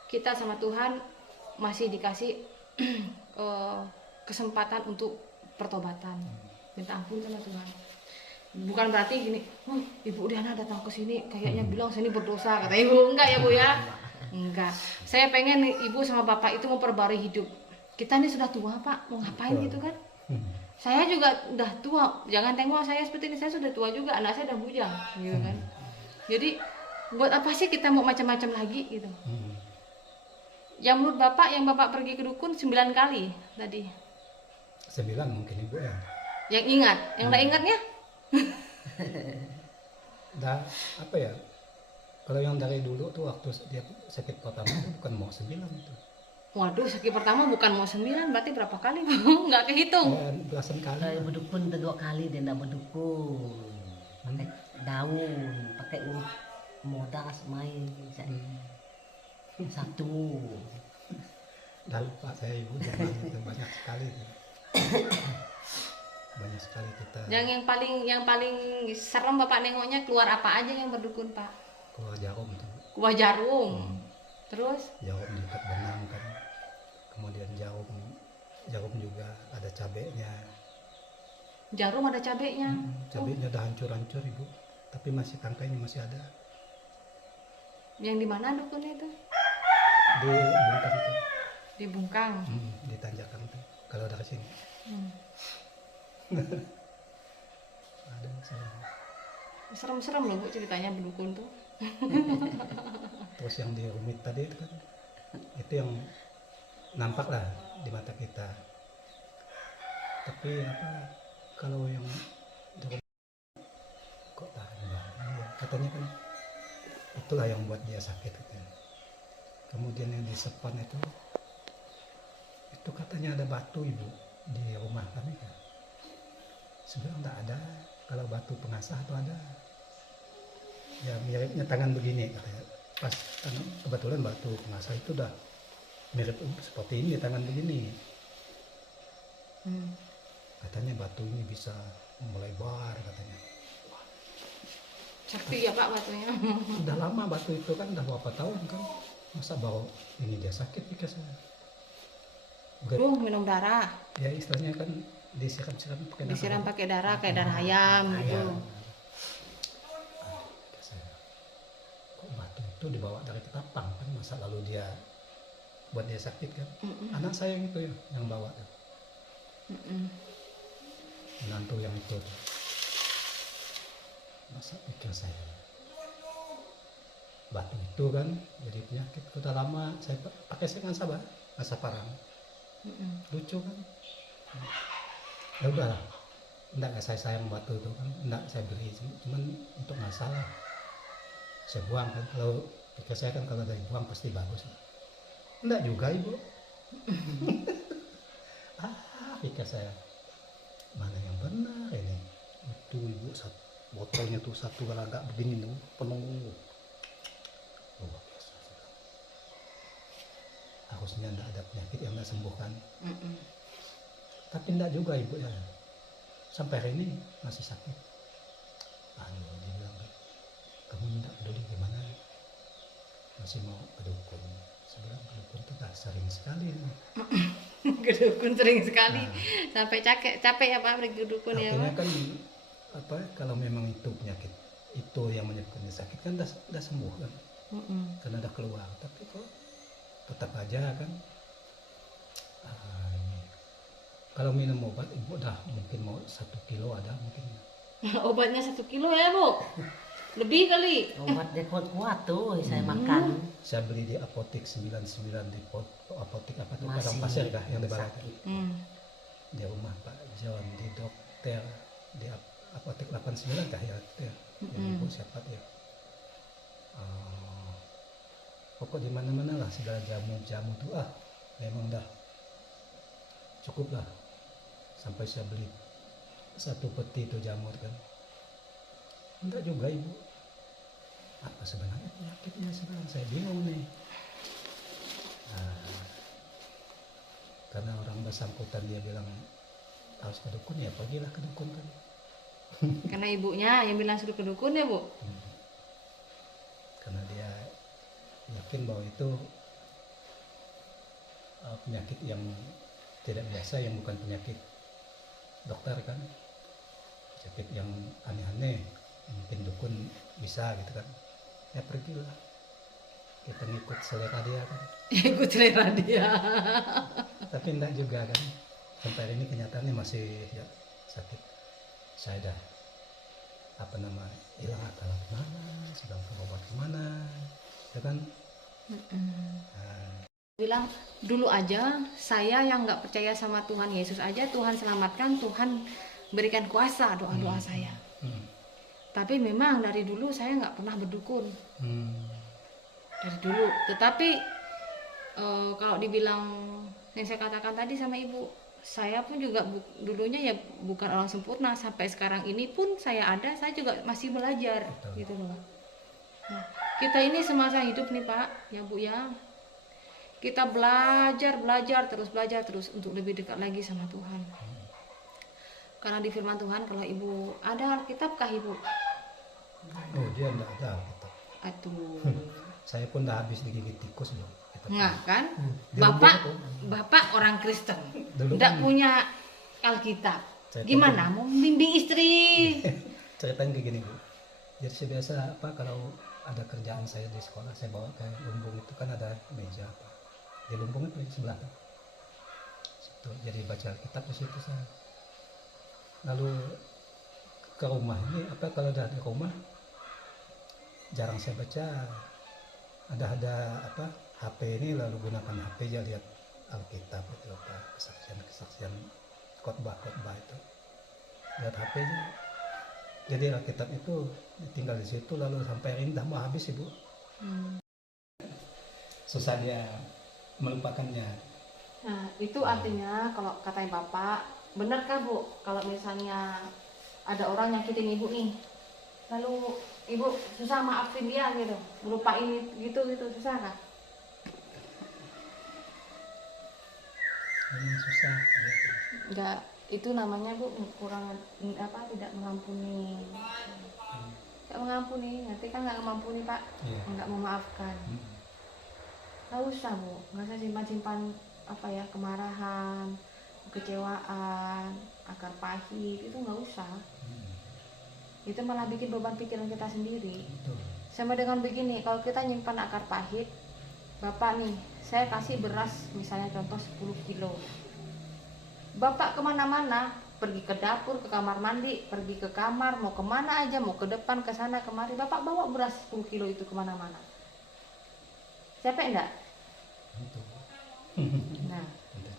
Kita sama Tuhan masih dikasih kesempatan untuk pertobatan. Minta ampun sama Tuhan. Bukan berarti gini, Ibu Diana datang ke sini kayaknya bilang saya ini berdosa, kata Ibu. Enggak ya, Bu ya. Enggak. Saya pengen Ibu sama Bapak itu memperbarui hidup. Kita ini sudah tua, Pak. Mau ngapain gitu kan? Saya juga udah tua. Jangan tengok saya seperti ini. Saya sudah tua juga. Anak saya udah bujang, gitu kan. Jadi buat apa sih kita mau macam-macam lagi gitu? Yang menurut Bapak, yang Bapak pergi ke dukun 9 kali tadi. 9 mungkin Ibu ya. Yang ingat, yang enggak ingatnya? Apa ya? Kalau yang dari dulu tuh waktu dia sakit pertama itu bukan mau 9 itu. Waduh, sakit pertama bukan mau 9, berarti berapa kali? Nggak kehitung. Belasan kali. Kalau berdukun udah 2 kali dia enggak berdukun. Pakai daun, pakai modas main. Satu. Dah lupa saya Ibu jangan itu banyak sekali. Banyak sekali kita. Yang paling serem Bapak nengoknya keluar apa aja yang berdukun, Pak? Keluar jarum tuh. Keluar jarum. Terus Jarum diikat benang kan. Kemudian jarum juga ada cabenya. jarum ada cabenya. Cabenya udah hancur-hancur Ibu. Tapi masih tangkainya masih ada. Yang di mana dukunnya itu? Di bungkang tuh. Di Bungkang. Di tanjakan tuh. Kalau dari sini. Ada saya. Serem-serem loh Bu ceritanya berdukun tuh. Terus yang di rumit tadi itu kan, itu yang nampak lah di mata kita. Tapi apa kalau yang di rumit kok tahan banget ya? Katanya kan itulah yang buat dia sakit gitu. Kemudian yang di sepan itu katanya ada batu Ibu di rumah kami kan. Sebenarnya enggak ada. Kalau batu pengasah itu ada. Ya miripnya tangan begini katanya. Pas kan kebetulan batu pengasah itu udah mirip seperti ini tangan begini. Katanya batu ini bisa melebar katanya. Sakti ya Pak batunya. Udah lama batu itu kan udah berapa tahun kan. Masa bawa ini dia sakit pikir saya. Minum darah. Ya istilahnya kan disiram-siram pakai darah. Disiram pakai darah kayak darah ayam gitu. Kok batu itu dibawa dari Ketapang kan masa lalu dia buat dia sakit kan. Anak saya yang itu ya yang bawa kan. Menantu yang itu. Masa pikir saya batu itu kan jadi penyakit udah lama saya pakai sabar masa parang. Lucu kan. Ya udah enggak saya sayang batu itu kan enggak saya beli cuman untuk masalah saya buang kan kalau pikir saya kan kalau dari buang pasti bagus enggak juga Ibu. Pikir saya mana yang benar ini itu Ibu botolnya tuh satu kalau agak begini tuh penuh luar biasa harusnya enggak ada penyakit yang enggak sembuh kan. Tapi enggak juga Ibu ya. Sampai hari ini masih sakit. Dia bilang, kamu enggak peduli masih mau ke dukun. Sebenarnya ke dukun itu dah sering sekali nih. Ke dukun sering sekali. Nah, Sampai capek ya Pak pergi ke dukun ya artinya Pak. kan apa kalau memang itu penyakit itu yang menyebabkan sakit kan dah sembuh kan, karena dah keluar, tapi kok tetap aja kan. Ini. Kalau minum obat ibu dah mungkin mau 1 kilo ada mungkin. Obatnya 1 kilo ya Bu? Lebih kali. Obatnya kuat-kuat tuh saya makan. Saya beli di apotek 99 di apotek apa tuh Masih Padang Pasir kah yang di Barat. sakit. Di rumah Pak John, di dokter, di apotek 89 kah ya itu ya. Yang ibu siapa ya. Pokok di mana-mana lah segala jamu-jamu tuh memang dah cukup lah. Sampai saya beli 1 peti itu jamur kan. Enggak juga ibu. Apa sebenarnya penyakitnya sebenarnya saya bingung nih. Karena orang bersangkutan dia bilang harus ke dukun ya pergilah ke dukun kan. Karena ibunya yang bilang suruh ke dukun ya Bu? Karena dia yakin bahwa itu penyakit yang tidak biasa, yang bukan penyakit dokter kan, penyakit yang aneh-aneh, mungkin dukun bisa gitu kan. Ya pergilah, kita ngikut selera dia kan. Ikut selera dia. Tapi enggak juga kan, sampai hari ini kenyataannya masih ya sakit. Saya dah hilang akal kemana, sedang berobat kemana, ya kan. Bilang dulu aja saya yang nggak percaya sama Tuhan Yesus aja Tuhan selamatkan, Tuhan berikan kuasa doa-doa saya. Tapi memang dari dulu saya nggak pernah berdukun dari dulu. Tetapi kalau dibilang yang saya katakan tadi sama ibu, saya pun juga dulunya ya bukan orang sempurna. Sampai sekarang ini pun saya juga masih belajar. Betul. Gitu loh. Nah, kita ini semasa hidup nih Pak ya Bu ya, kita belajar terus untuk lebih dekat lagi sama Tuhan. Karena di firman Tuhan, kalau ibu ada Alkitab kah ibu? Oh dia enggak ada gitu. Aduh. Saya pun dah habis digigit tikus loh. Nggak kan? Di Bapak Lombok Bapak orang Kristen, Dulu tidak kan- punya Alkitab. Saya Gimana mau membimbing istri? Ceritanya kayak gini Bu. Jadi saya biasa kalau ada kerjaan saya di sekolah, saya bawa ke lumbung itu kan ada meja apa. Di lumbung itu di sebelah tuh. Situ, jadi baca kitab di situ saya. Lalu ke rumah ini kalau udah di rumah jarang saya baca. Ada HP ini, lalu gunakan HP aja lihat Alkitab itu apa kesaksian khotbah itu. Lihat HP aja. Jadi Alkitab itu tinggal di situ, lalu sampai hari ini dah mau habis Ibu. Susah dia melupakannya. Nah, itu artinya kalau katanya Bapak, benarkah Bu, kalau misalnya ada orang nyakitin Ibu nih, lalu Ibu susah maafin dia gitu, melupain gitu susah kan? Memang susah. Enggak, itu namanya Bu kurang tidak mengampuni. Enggak mengampuni, nanti kan enggak mengampuni Pak, Iya. enggak memaafkan. Enggak usah Bu, enggak usah simpan-simpan kemarahan, kekecewaan, akar pahit, itu enggak usah. Itu malah bikin beban pikiran kita sendiri. Betul. Sama dengan begini, kalau kita nyimpan akar pahit, Bapak nih, saya kasih beras misalnya contoh 10 kilo. Bapak kemana-mana, pergi ke dapur, ke kamar mandi, pergi ke kamar, mau kemana aja, mau ke depan, ke sana, kemari, Bapak bawa beras 10 kilo itu kemana-mana. Capek enggak? Betul. Nah,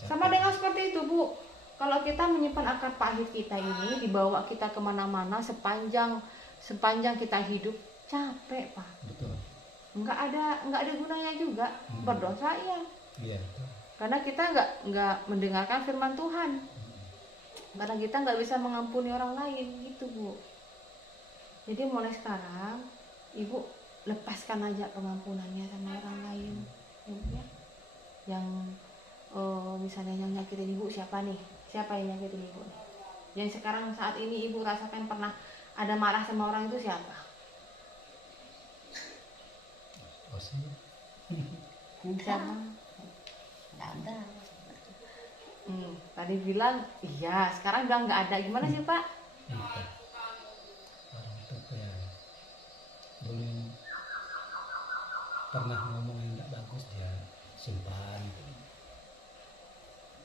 sama dengan seperti itu Bu. Kalau kita menyimpan akar pahit kita ini, dibawa kita kemana-mana sepanjang kita hidup, capek Pak. Betul. Enggak ada gunanya juga. Berdosa ya. Iya betul. Karena kita enggak mendengarkan firman Tuhan. Karena kita enggak bisa mengampuni orang lain gitu Bu. Jadi mulai sekarang Ibu lepaskan aja pengampunannya sama orang lain. Ya. Yang misalnya yang nyakitin Ibu siapa nih? Siapa yang nyakitin Ibu nih? Yang sekarang saat ini Ibu rasakan pernah ada marah sama orang itu siapa? Oh sih. Siapa? Nggak ada. Tadi bilang iya, sekarang bilang nggak ada. Gimana sih Pak? Itu orang itu kayak dulu yang pernah ngomong yang nggak bagus dia simpan.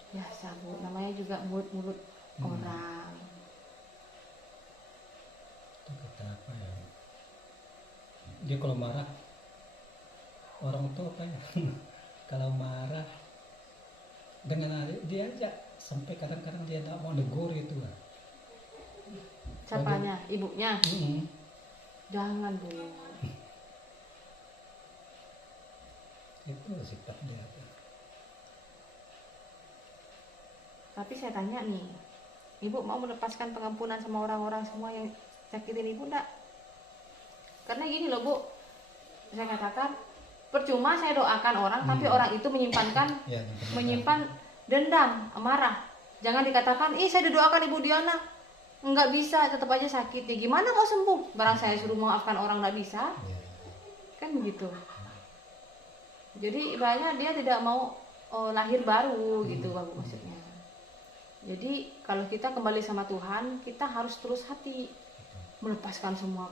Biasa Bu, namanya juga mulut-mulut orang. Itu kata apa ya, dia kalau marah orang tuh apa ya kalau marah dengan dia aja sampai kadang-kadang dia tak mau negur itu lah. Siapanya? Ibunya? Mm-mm. Jangan Bu. Itu sifat dia tuh. Tapi saya tanya nih, Ibu mau melepaskan pengampunan sama orang-orang semua yang sakitin Ibu enggak? Karena gini loh Bu, saya katakan percuma saya doakan orang, tapi orang itu Ya, menyimpan dendam, amarah. Jangan dikatakan, saya didoakan Ibu Diana, nggak bisa, tetap aja sakit. Ya gimana mau sembuh? Barang saya suruh maafkan orang nggak bisa, ya. kan begitu. Jadi ibaratnya dia tidak mau lahir baru gitu Bapak maksudnya. Jadi kalau kita kembali sama Tuhan, kita harus terus hati, melepaskan semua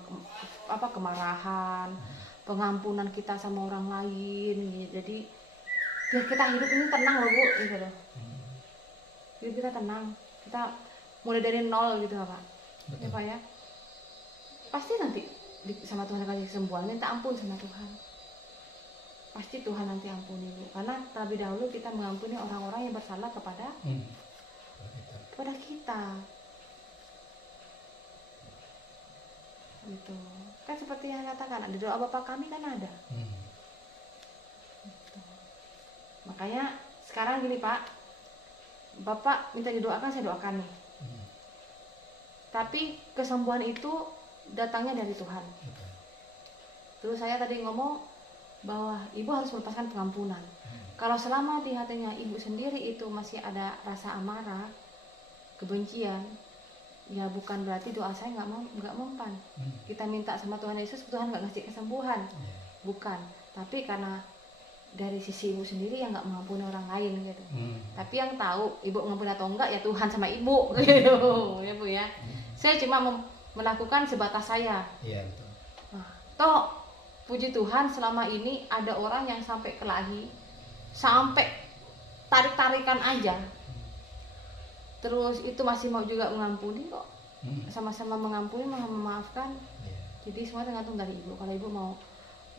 kemarahan, pengampunan kita sama orang lain. Jadi biar kita hidup ini tenang loh Bu, gitu loh. Jadi kita tenang, kita mulai dari nol gitu Pak. Ya Pak ya. Pasti nanti sama Tuhan kasih kesembuhan, minta ampun sama Tuhan. Pasti Tuhan nanti ampuni Bu. Karena terlebih dahulu kita mengampuni orang-orang yang bersalah kepada kita. Gitu. Kan seperti yang katakan, ada doa Bapa kami kan ada. Gitu. Makanya sekarang gini Pak, Bapak minta didoakan, saya doakan nih. Tapi kesembuhan itu datangnya dari Tuhan. Terus saya tadi ngomong bahwa ibu harus melepaskan pengampunan. Kalau selama di hatinya ibu sendiri itu masih ada rasa amarah, kebencian, ya bukan berarti doa saya nggak mempan. Kita minta sama Tuhan Yesus, Tuhan nggak ngasih kesembuhan, bukan. Tapi karena dari sisi ibu sendiri yang nggak mengampuni orang lain gitu. Tapi yang tahu ibu mengampuni atau enggak ya Tuhan sama ibu gitu, ya Bu ya. Saya cuma melakukan sebatas saya. Iya betul. Nah, toh puji Tuhan selama ini ada orang yang sampai kelahi, sampai tarik-tarikan aja. Terus itu masih mau juga mengampuni kok. Sama-sama mengampuni, memaafkan. Jadi semua tergantung dari ibu. Kalau ibu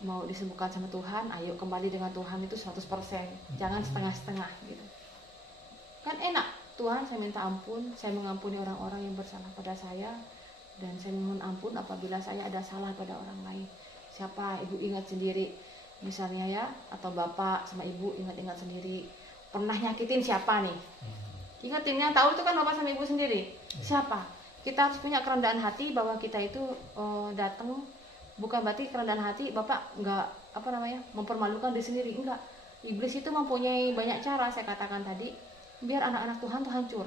mau disembuhkan sama Tuhan, ayo kembali dengan Tuhan itu 100%. Jangan setengah-setengah gitu. Kan enak. Tuhan, saya minta ampun, saya mengampuni orang-orang yang bersalah pada saya, dan saya mohon ampun apabila saya ada salah pada orang lain. Siapa ibu ingat sendiri, misalnya ya, atau bapak sama ibu ingat-ingat sendiri, pernah nyakitin siapa nih? Ingatin, yang tahu itu kan bapak sama ibu sendiri. Siapa? Kita harus punya kerendahan hati bahwa kita itu datang, bukan berarti kerendahan hati bapak nggak mempermalukan diri sendiri, enggak. Iblis itu mempunyai banyak cara, saya katakan tadi, biar anak-anak Tuhan tuh hancur.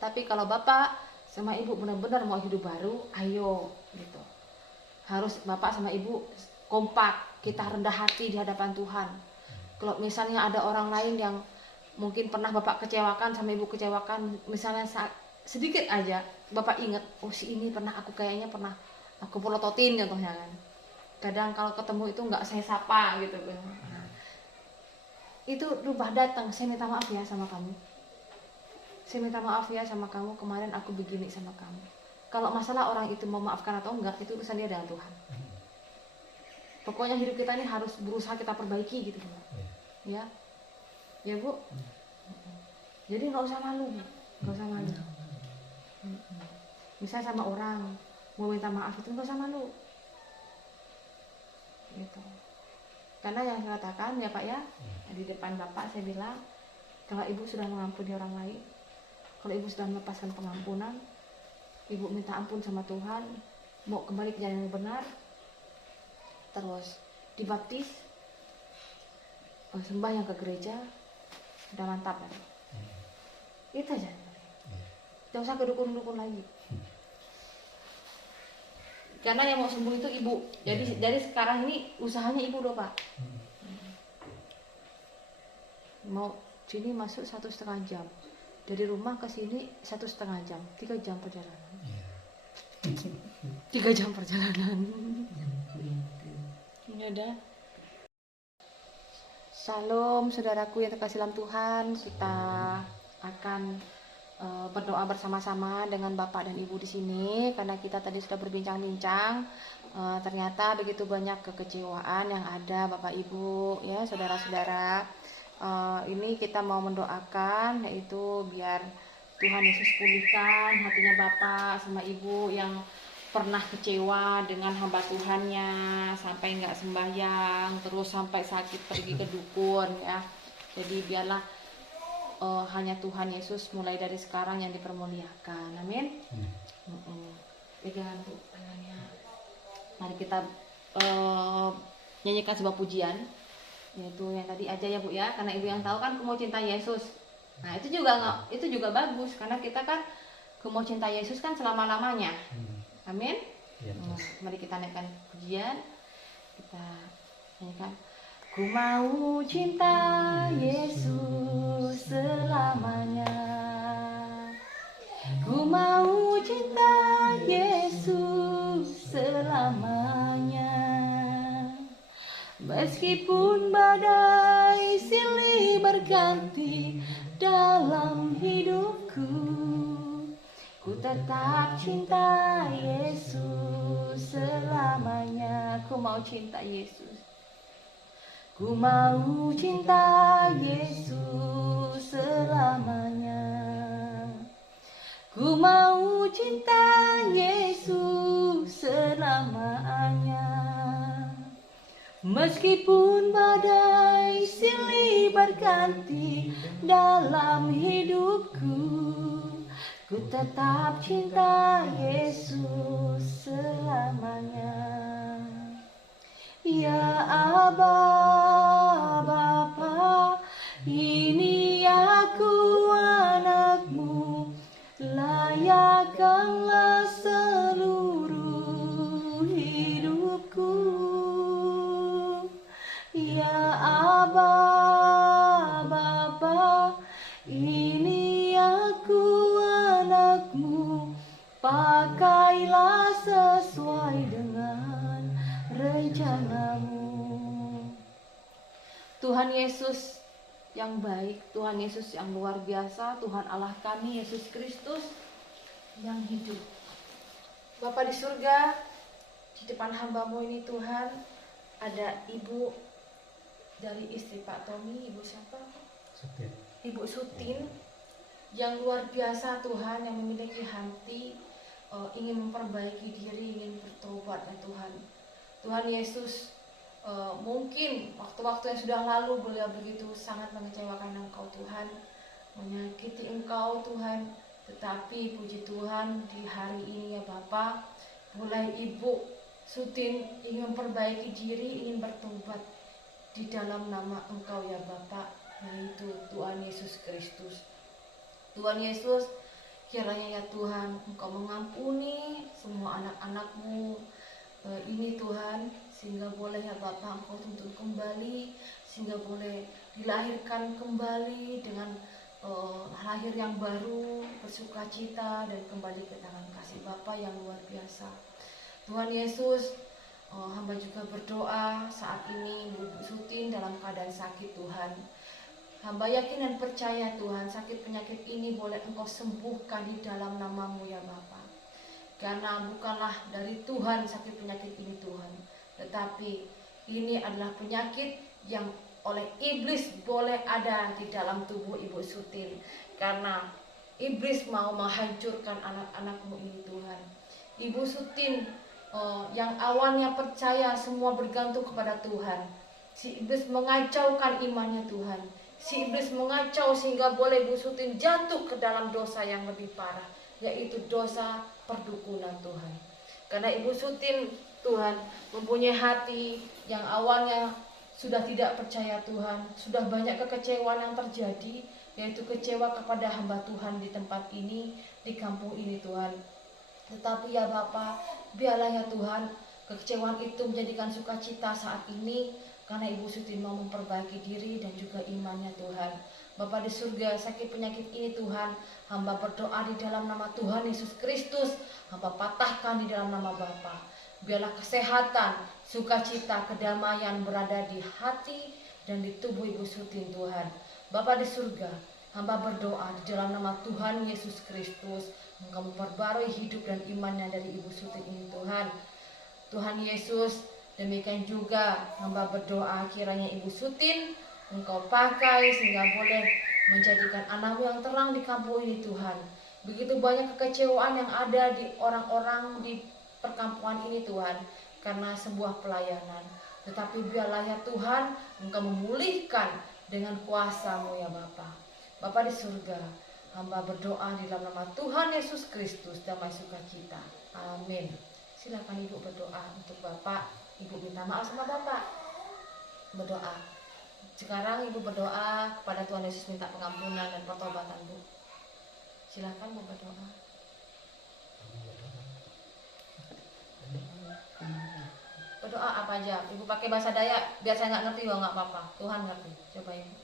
Tapi kalau bapak sama ibu benar-benar mau hidup baru, ayo gitu. Harus bapak sama ibu kompak, kita rendah hati di hadapan Tuhan. Kalau misalnya ada orang lain yang mungkin pernah bapak kecewakan sama ibu kecewakan, misalnya sedikit aja bapak ingat, oh si ini pernah aku pelototin contohnya kan. Kadang kalau ketemu itu nggak saya sapa gitu. Nah, itu rubah datang, saya minta maaf ya sama kamu. Saya minta maaf ya sama kamu, kemarin aku begini sama kamu. Kalau masalah orang itu mau maafkan atau enggak, itu urusan dia dengan Tuhan. Pokoknya hidup kita ini harus berusaha kita perbaiki gitu Mbak. Ya. Ya Bu. Jadi nggak usah malu, nggak usah malu. Misalnya sama orang mau minta maaf itu nggak usah malu. Gitu. Karena yang saya katakan ya Pak ya, di depan Bapak saya bilang, kalau ibu sudah mengampuni orang lain, kalau ibu sudah melepaskan pengampunan, ibu minta ampun sama Tuhan, mau kembali ke jalan yang benar, terus dibaptis, sembahyang ke gereja, udah mantap kan? Itu aja. Jangan usah ke dukun-dukun lagi. Karena yang mau sembuh itu ibu. Jadi sekarang ini usahanya ibu loh Pak. mau sini masuk 1,5 jam, dari rumah ke sini 1,5 jam, 3 jam perjalanan. Iya. 3 jam perjalanan. Ini ada. Shalom saudaraku yang terkasih dalam Tuhan, kita akan berdoa bersama-sama dengan Bapak dan Ibu di sini karena kita tadi sudah berbincang-bincang. Ternyata begitu banyak kekecewaan yang ada Bapak Ibu ya saudara-saudara. Ini kita mau mendoakan yaitu biar Tuhan Yesus pulihkan hatinya Bapak sama Ibu yang pernah kecewa dengan hamba Tuhannya sampai nggak sembahyang terus sampai sakit pergi ke dukun ya. Jadi biarlah hanya Tuhan Yesus mulai dari sekarang yang dipermuliakan. Amin. Pegangan tuh tangannya. Mari kita nyanyikan sebuah pujian yaitu yang tadi aja ya Bu ya, karena Ibu yang tahu kan Ku Mau Cinta Yesus. Nah itu juga bagus karena kita kan Ku Mau Cinta Yesus kan selama-lamanya. Amin. Ya, Mari kita naikkan pujian. Kita nyanyikan. Ku mau cinta Yesus selamanya. Ku mau cinta Yesus selamanya. Meskipun badai silih berganti dalam hidupku, ku tetap cinta Yesus selamanya. Ku mau cinta Yesus. Ku mau cinta Yesus selamanya. Ku mau cinta Yesus selamanya. Meskipun badai silih berganti dalam hidupku, ku tetap cinta Yesus selamanya. Ya Aba, Bapa, ini aku anakmu, layakkanlah seluruh hidupku. Ya Aba, Bapa, ini aku anakmu, pakailah sesuai dengan rencanamu. Tuhan Yesus yang baik, Tuhan Yesus yang luar biasa, Tuhan Allah kami Yesus Kristus yang hidup. Bapa di surga, di depan hamba-Mu ini Tuhan, ada ibu dari istri Pak Tommy, ibu siapa? Setia. Ibu Sutin yang luar biasa Tuhan, yang memiliki hati ingin memperbaiki diri, ingin bertobat ya Tuhan. Tuhan Yesus, mungkin waktu-waktu yang sudah lalu beliau begitu sangat mengecewakan Engkau Tuhan, menyakiti Engkau Tuhan. Tetapi puji Tuhan di hari ini ya Bapa, mulai Ibu Sutin ingin memperbaiki diri, ingin bertobat di dalam nama Engkau ya Bapa, yaitu Tuhan Yesus Kristus. Tuhan Yesus, kiranya ya Tuhan Engkau mengampuni semua anak-anak-Mu ini Tuhan, sehingga boleh ya Bapa Engkau tuntun kembali, sehingga boleh dilahirkan kembali dengan lahir yang baru, bersukacita dan kembali ke tangan kasih Bapa yang luar biasa. Tuhan Yesus, hamba juga berdoa saat ini Bu Sutin dalam keadaan sakit Tuhan. Hamba yakin dan percaya Tuhan, sakit penyakit ini boleh Engkau sembuhkan di dalam nama-Mu ya Bapa. Karena bukanlah dari Tuhan sakit penyakit ini Tuhan, tetapi ini adalah penyakit yang oleh iblis boleh ada di dalam tubuh Ibu Sutin. Karena iblis mau menghancurkan anak-anak-Mu ini Tuhan. Ibu Sutin yang awalnya percaya semua bergantung kepada Tuhan, si iblis mengacaukan imannya Tuhan. Si iblis mengacau sehingga boleh Ibu Sutin jatuh ke dalam dosa yang lebih parah, yaitu dosa perdukunan Tuhan. Karena Ibu Sutin Tuhan mempunyai hati yang awalnya sudah tidak percaya Tuhan, sudah banyak kekecewaan yang terjadi, yaitu kecewa kepada hamba Tuhan di tempat ini, di kampung ini Tuhan. Tetapi ya Bapa, biarlah ya Tuhan, kekecewaan itu menjadikan sukacita saat ini, karena Ibu Sutin mau memperbaiki diri dan juga imannya Tuhan. Bapa di surga, sakit penyakit ini Tuhan, hamba berdoa di dalam nama Tuhan Yesus Kristus, hamba patahkan di dalam nama Bapa. Biarlah kesehatan, sukacita, kedamaian berada di hati dan di tubuh Ibu Sutin Tuhan. Bapa di surga, hamba berdoa di dalam nama Tuhan Yesus Kristus, Engkau memperbarui hidup dan imannya dari Ibu Sutin ini Tuhan. Tuhan Yesus, demikian juga hamba berdoa kiranya Ibu Sutin Engkau pakai sehingga boleh menjadikan anakmu yang terang di kampung ini Tuhan. Begitu banyak kekecewaan yang ada di orang-orang di perkampungan ini Tuhan, karena sebuah pelayanan. Tetapi biarlah ya Tuhan, Engkau memulihkan dengan kuasa-Mu ya Bapa. Bapa di surga, hamba berdoa di dalam nama Tuhan Yesus Kristus, damai sukacita. Amin. Silakan Ibu berdoa untuk Bapak. Ibu minta maaf sama Bapak. Berdoa. Sekarang Ibu berdoa kepada Tuhan Yesus, minta pengampunan dan pertobatan Bu. Silakan Bu berdoa. Berdoa apa aja. Ibu pakai bahasa Dayak, biar saya nggak ngerti juga nggak apa-apa. Tuhan ngerti. Coba Ibu.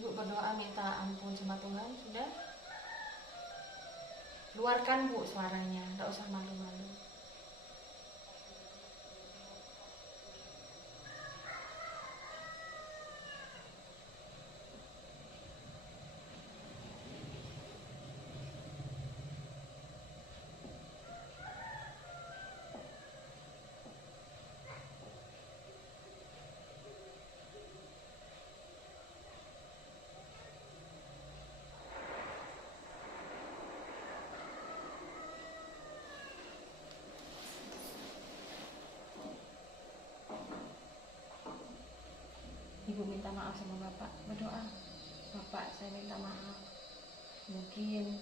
Ibu berdoa minta ampun sama Tuhan, sudah? Keluarkan Bu suaranya, nggak usah malu-malu. Ibu minta maaf sama Bapak, berdoa. Bapak, saya minta maaf. Mungkin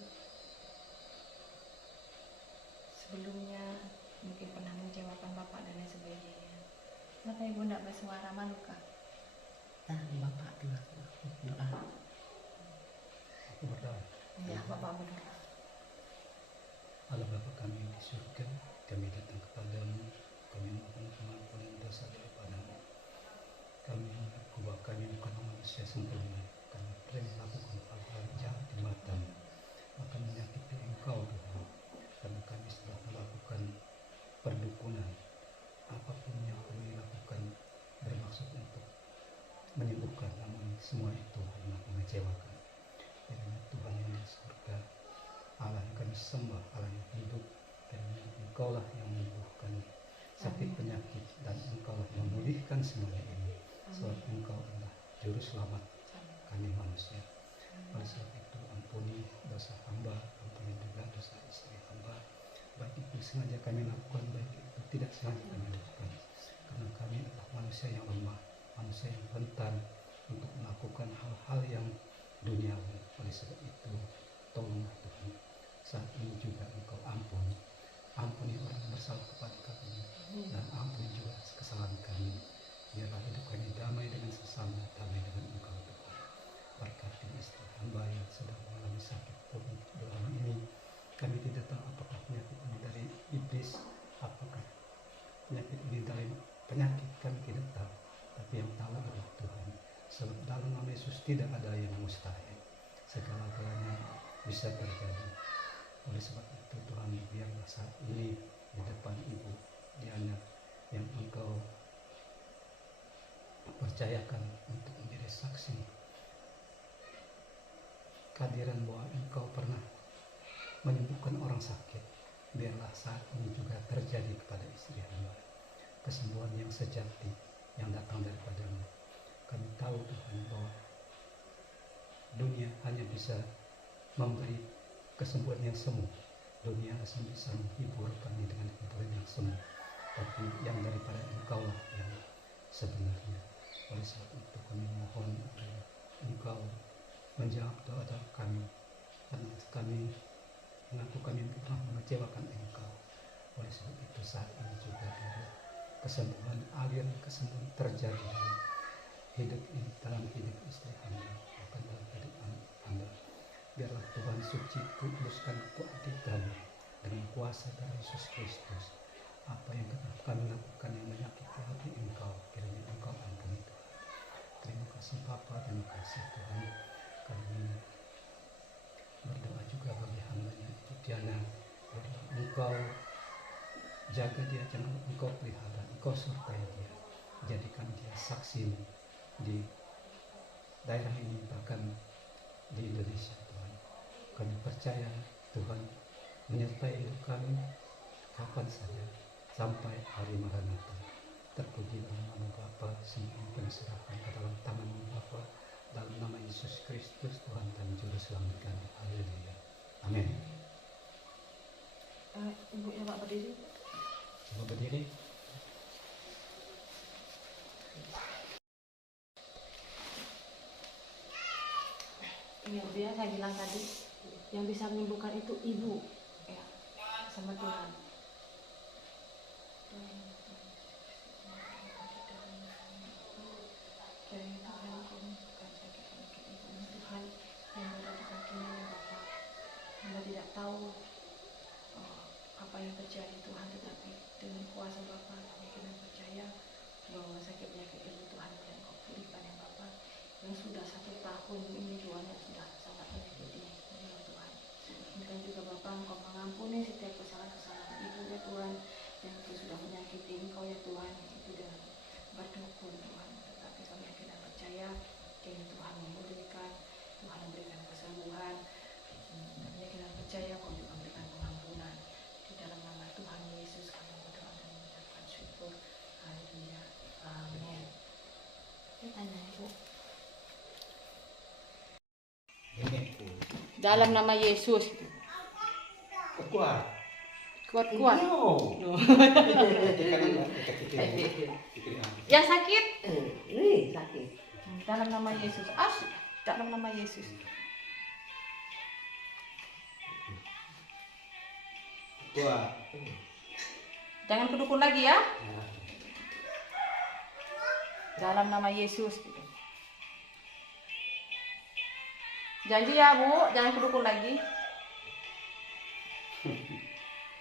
sebelumnya pernah mengecewakan Bapak dan lain sebagainya. Kenapa Ibu tidak bersuara, malu kah? Bapak tuh doa. Aku berdoa. Ya, Bapak berdoa. Allah Bapa kami di surga, kami datang kepadamu, kami mohon pengampunan dosa daripadamu. Kami mengaku bahwa kami bukan manusia sempurna, kami pernah melakukan hal-hal jahat di matamu, akan menyakiti Engkau Tuhan, karena kami sudah melakukan perdukunan, apapun yang kami lakukan bermaksud untuk menyembuhkan, namun semua itu hanya mengecewakan. Kiranya Tuhan yang di surga, Allah yang kami sembah, Allah yang hidup, dan Engkaulah yang menyembuhkan sakit penyakit, dan Engkaulah yang memulihkan semuanya ini. Sebab Engkau adalah juru selamat kami manusia. Oleh sebab itu ampuni dosa hamba, ampuni juga dosa istri hamba, baik itu sengaja kami lakukan, baik itu tidak sengaja kami lakukan, karena kami adalah manusia yang lemah, manusia yang rentan untuk melakukan hal-hal yang duniawi. Oleh sebab itu tolonglah Tuhan, saat ini juga Engkau ampuni orang yang bersalah kepada kami, dan ampuni juga kesalahan kami. Biarlah hidup kami damai dengan sesama, damai dengan Engkau Tuhan. Berkati istri hamba yang sedang mengalami sakit COVID dalam ini. Kami tidak tahu apakah penyakit ini dari iblis, apakah penyakit ini dari penyakit, kami tidak tahu. Tapi yang tahu adalah Tuhan. Sebab dalam nama Yesus tidak ada yang mustahil. Segala-galanya bisa terjadi. Oleh sebab itu Tuhan, biarlah saat ini di depan Ibu Diana yang Engkau percayakan untuk menjadi saksi kehadiran bahwa Engkau pernah menyembuhkan orang sakit, biarlah saat ini juga terjadi kepada istri hamba kesembuhan yang sejati yang datang daripada-Mu. Kami tahu Tuhan bahwa dunia hanya bisa memberi kesembuhan yang semu, dunia hanya bisa menghibur kami dengan hiburan yang semu, tapi yang daripada Engkau lah yang sebenarnya. Oleh sebab itu kami mohon agar Engkau menjawab doa-doa kami, karena kami mengaku kami pernah mengecewakan Engkau. Oleh sebab itu saat ini juga biar kesembuhan, aliran kesembuhan terjadi dalam hidup ini, dalam hidup istri hamba, bahkan dalam hidup anak hamba. Biarlah Tuhan suci kuduskan keadilan dengan kuasa dari Yesus Kristus. Apa yang kami lakukan yang menyakiti hati Engkau, kiranya Engkau ampuni Tuhan. Terima kasih Bapa, terima kasih Tuhan. Kami berdoa juga bagi hamba-Nya itu Diana. Biarlah Engkau jaga dia, jangan Engkau pelihara, Engkau sertai dia. Jadikan dia saksi di daerah ini, bahkan di Indonesia Tuhan. Kami percaya Tuhan menyertai hidup kami kapan saja sampai hari Maranatha. Terpujilah nama Bapa, semua kami serahkan ke dalam tangan Bapa, dalam nama Yesus Kristus Tuhan dan Juru Selamat kami. Haleluya. Amin. Ibu ya Pak berdiri. Coba berdiri. Ini Bu ya, saya bilang tadi yang bisa menyembuhkan itu Ibu ya, sama Tuhan. Tuhan yang berada di kakinya ya Bapak. Hamba tidak tahu apa yang terjadi Tuhan, tetapi dengan kuasa Bapa kami kena percaya bahwa sakit penyakit ibu Tuhan yang Engkau pulihkan ya Bapak, yang sudah 1 tahun ini Tuhan yang sudah sangat menyakiti ya Tuhan. Dan juga Bapak Engkau mengampuni setiap kesalahan-kesalahan ibu ya Tuhan, yang itu sudah menyakiti Engkau ya Tuhan, itu dengan berdukun Tuhan, tetapi kami akhirnya percaya kiranya Tuhan memulihkan, Tuhan memberikan kesembuhan. Kami akhirnya percaya Kau juga memberikan pengampunan. Di dalam nama Tuhan Yesus kami berdoa dan mengucapkan syukur. Haleluya. Amin. Saya tanya Ibu. Ini Dalam nama Yesus. kuat. Kuat-kuat. No. Yang sakit. Ini sakit. Dalam nama Yesus. Dalam nama Yesus. Kuat. Jangan kedukun lagi ya. Dalam nama Yesus. Janji ya Bu, jangan kedukun lagi.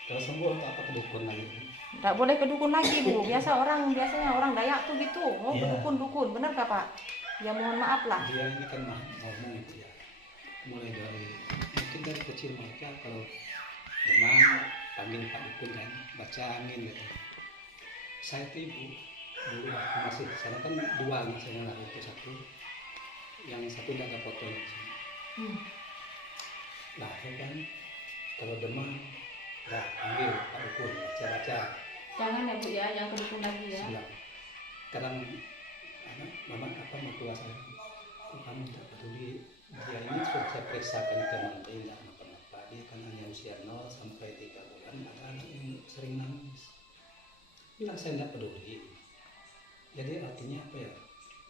Kalau sembuh untuk apa kedukun lagi? Tidak boleh kedukun lagi Bu. Biasanya orang Dayak tuh gitu. Mau Iya. kedukun, benar gak Pak? Ya mohon maaf lah. Dia ini kan ngomong itu ya, mulai dari mungkin dari kecil mereka kalau demam panggil Pak Dukun kan, baca angin gitu. Saya tuh Ibu dulu waktu masih di sana kan 2 anak saya lah, itu 1, yang 1 tidak ada fotonya di sini. Nah ya kan kalau demam dah panggil Pak Dukun, baca Jangan ya Bu ya, jangan kedukun lagi ya. silang. Kadang mama mertua saya, kok kamu tak peduli, dia ini sudah saya periksakan ke Mante, nggak kenapa-napa, dia kan hanya usia 0 sampai 3 bulan, ada anak yang sering nangis. Bilang saya nggak peduli. Jadi artinya apa ya,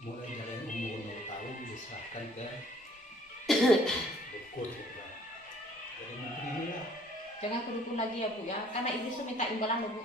mulai dari umur 0 tahun diserahkan ke dukun gitu. Jadi mungkin inilah Jangan kedukun lagi ya Bu ya, karena iblis tuh minta imbalan loh Bu.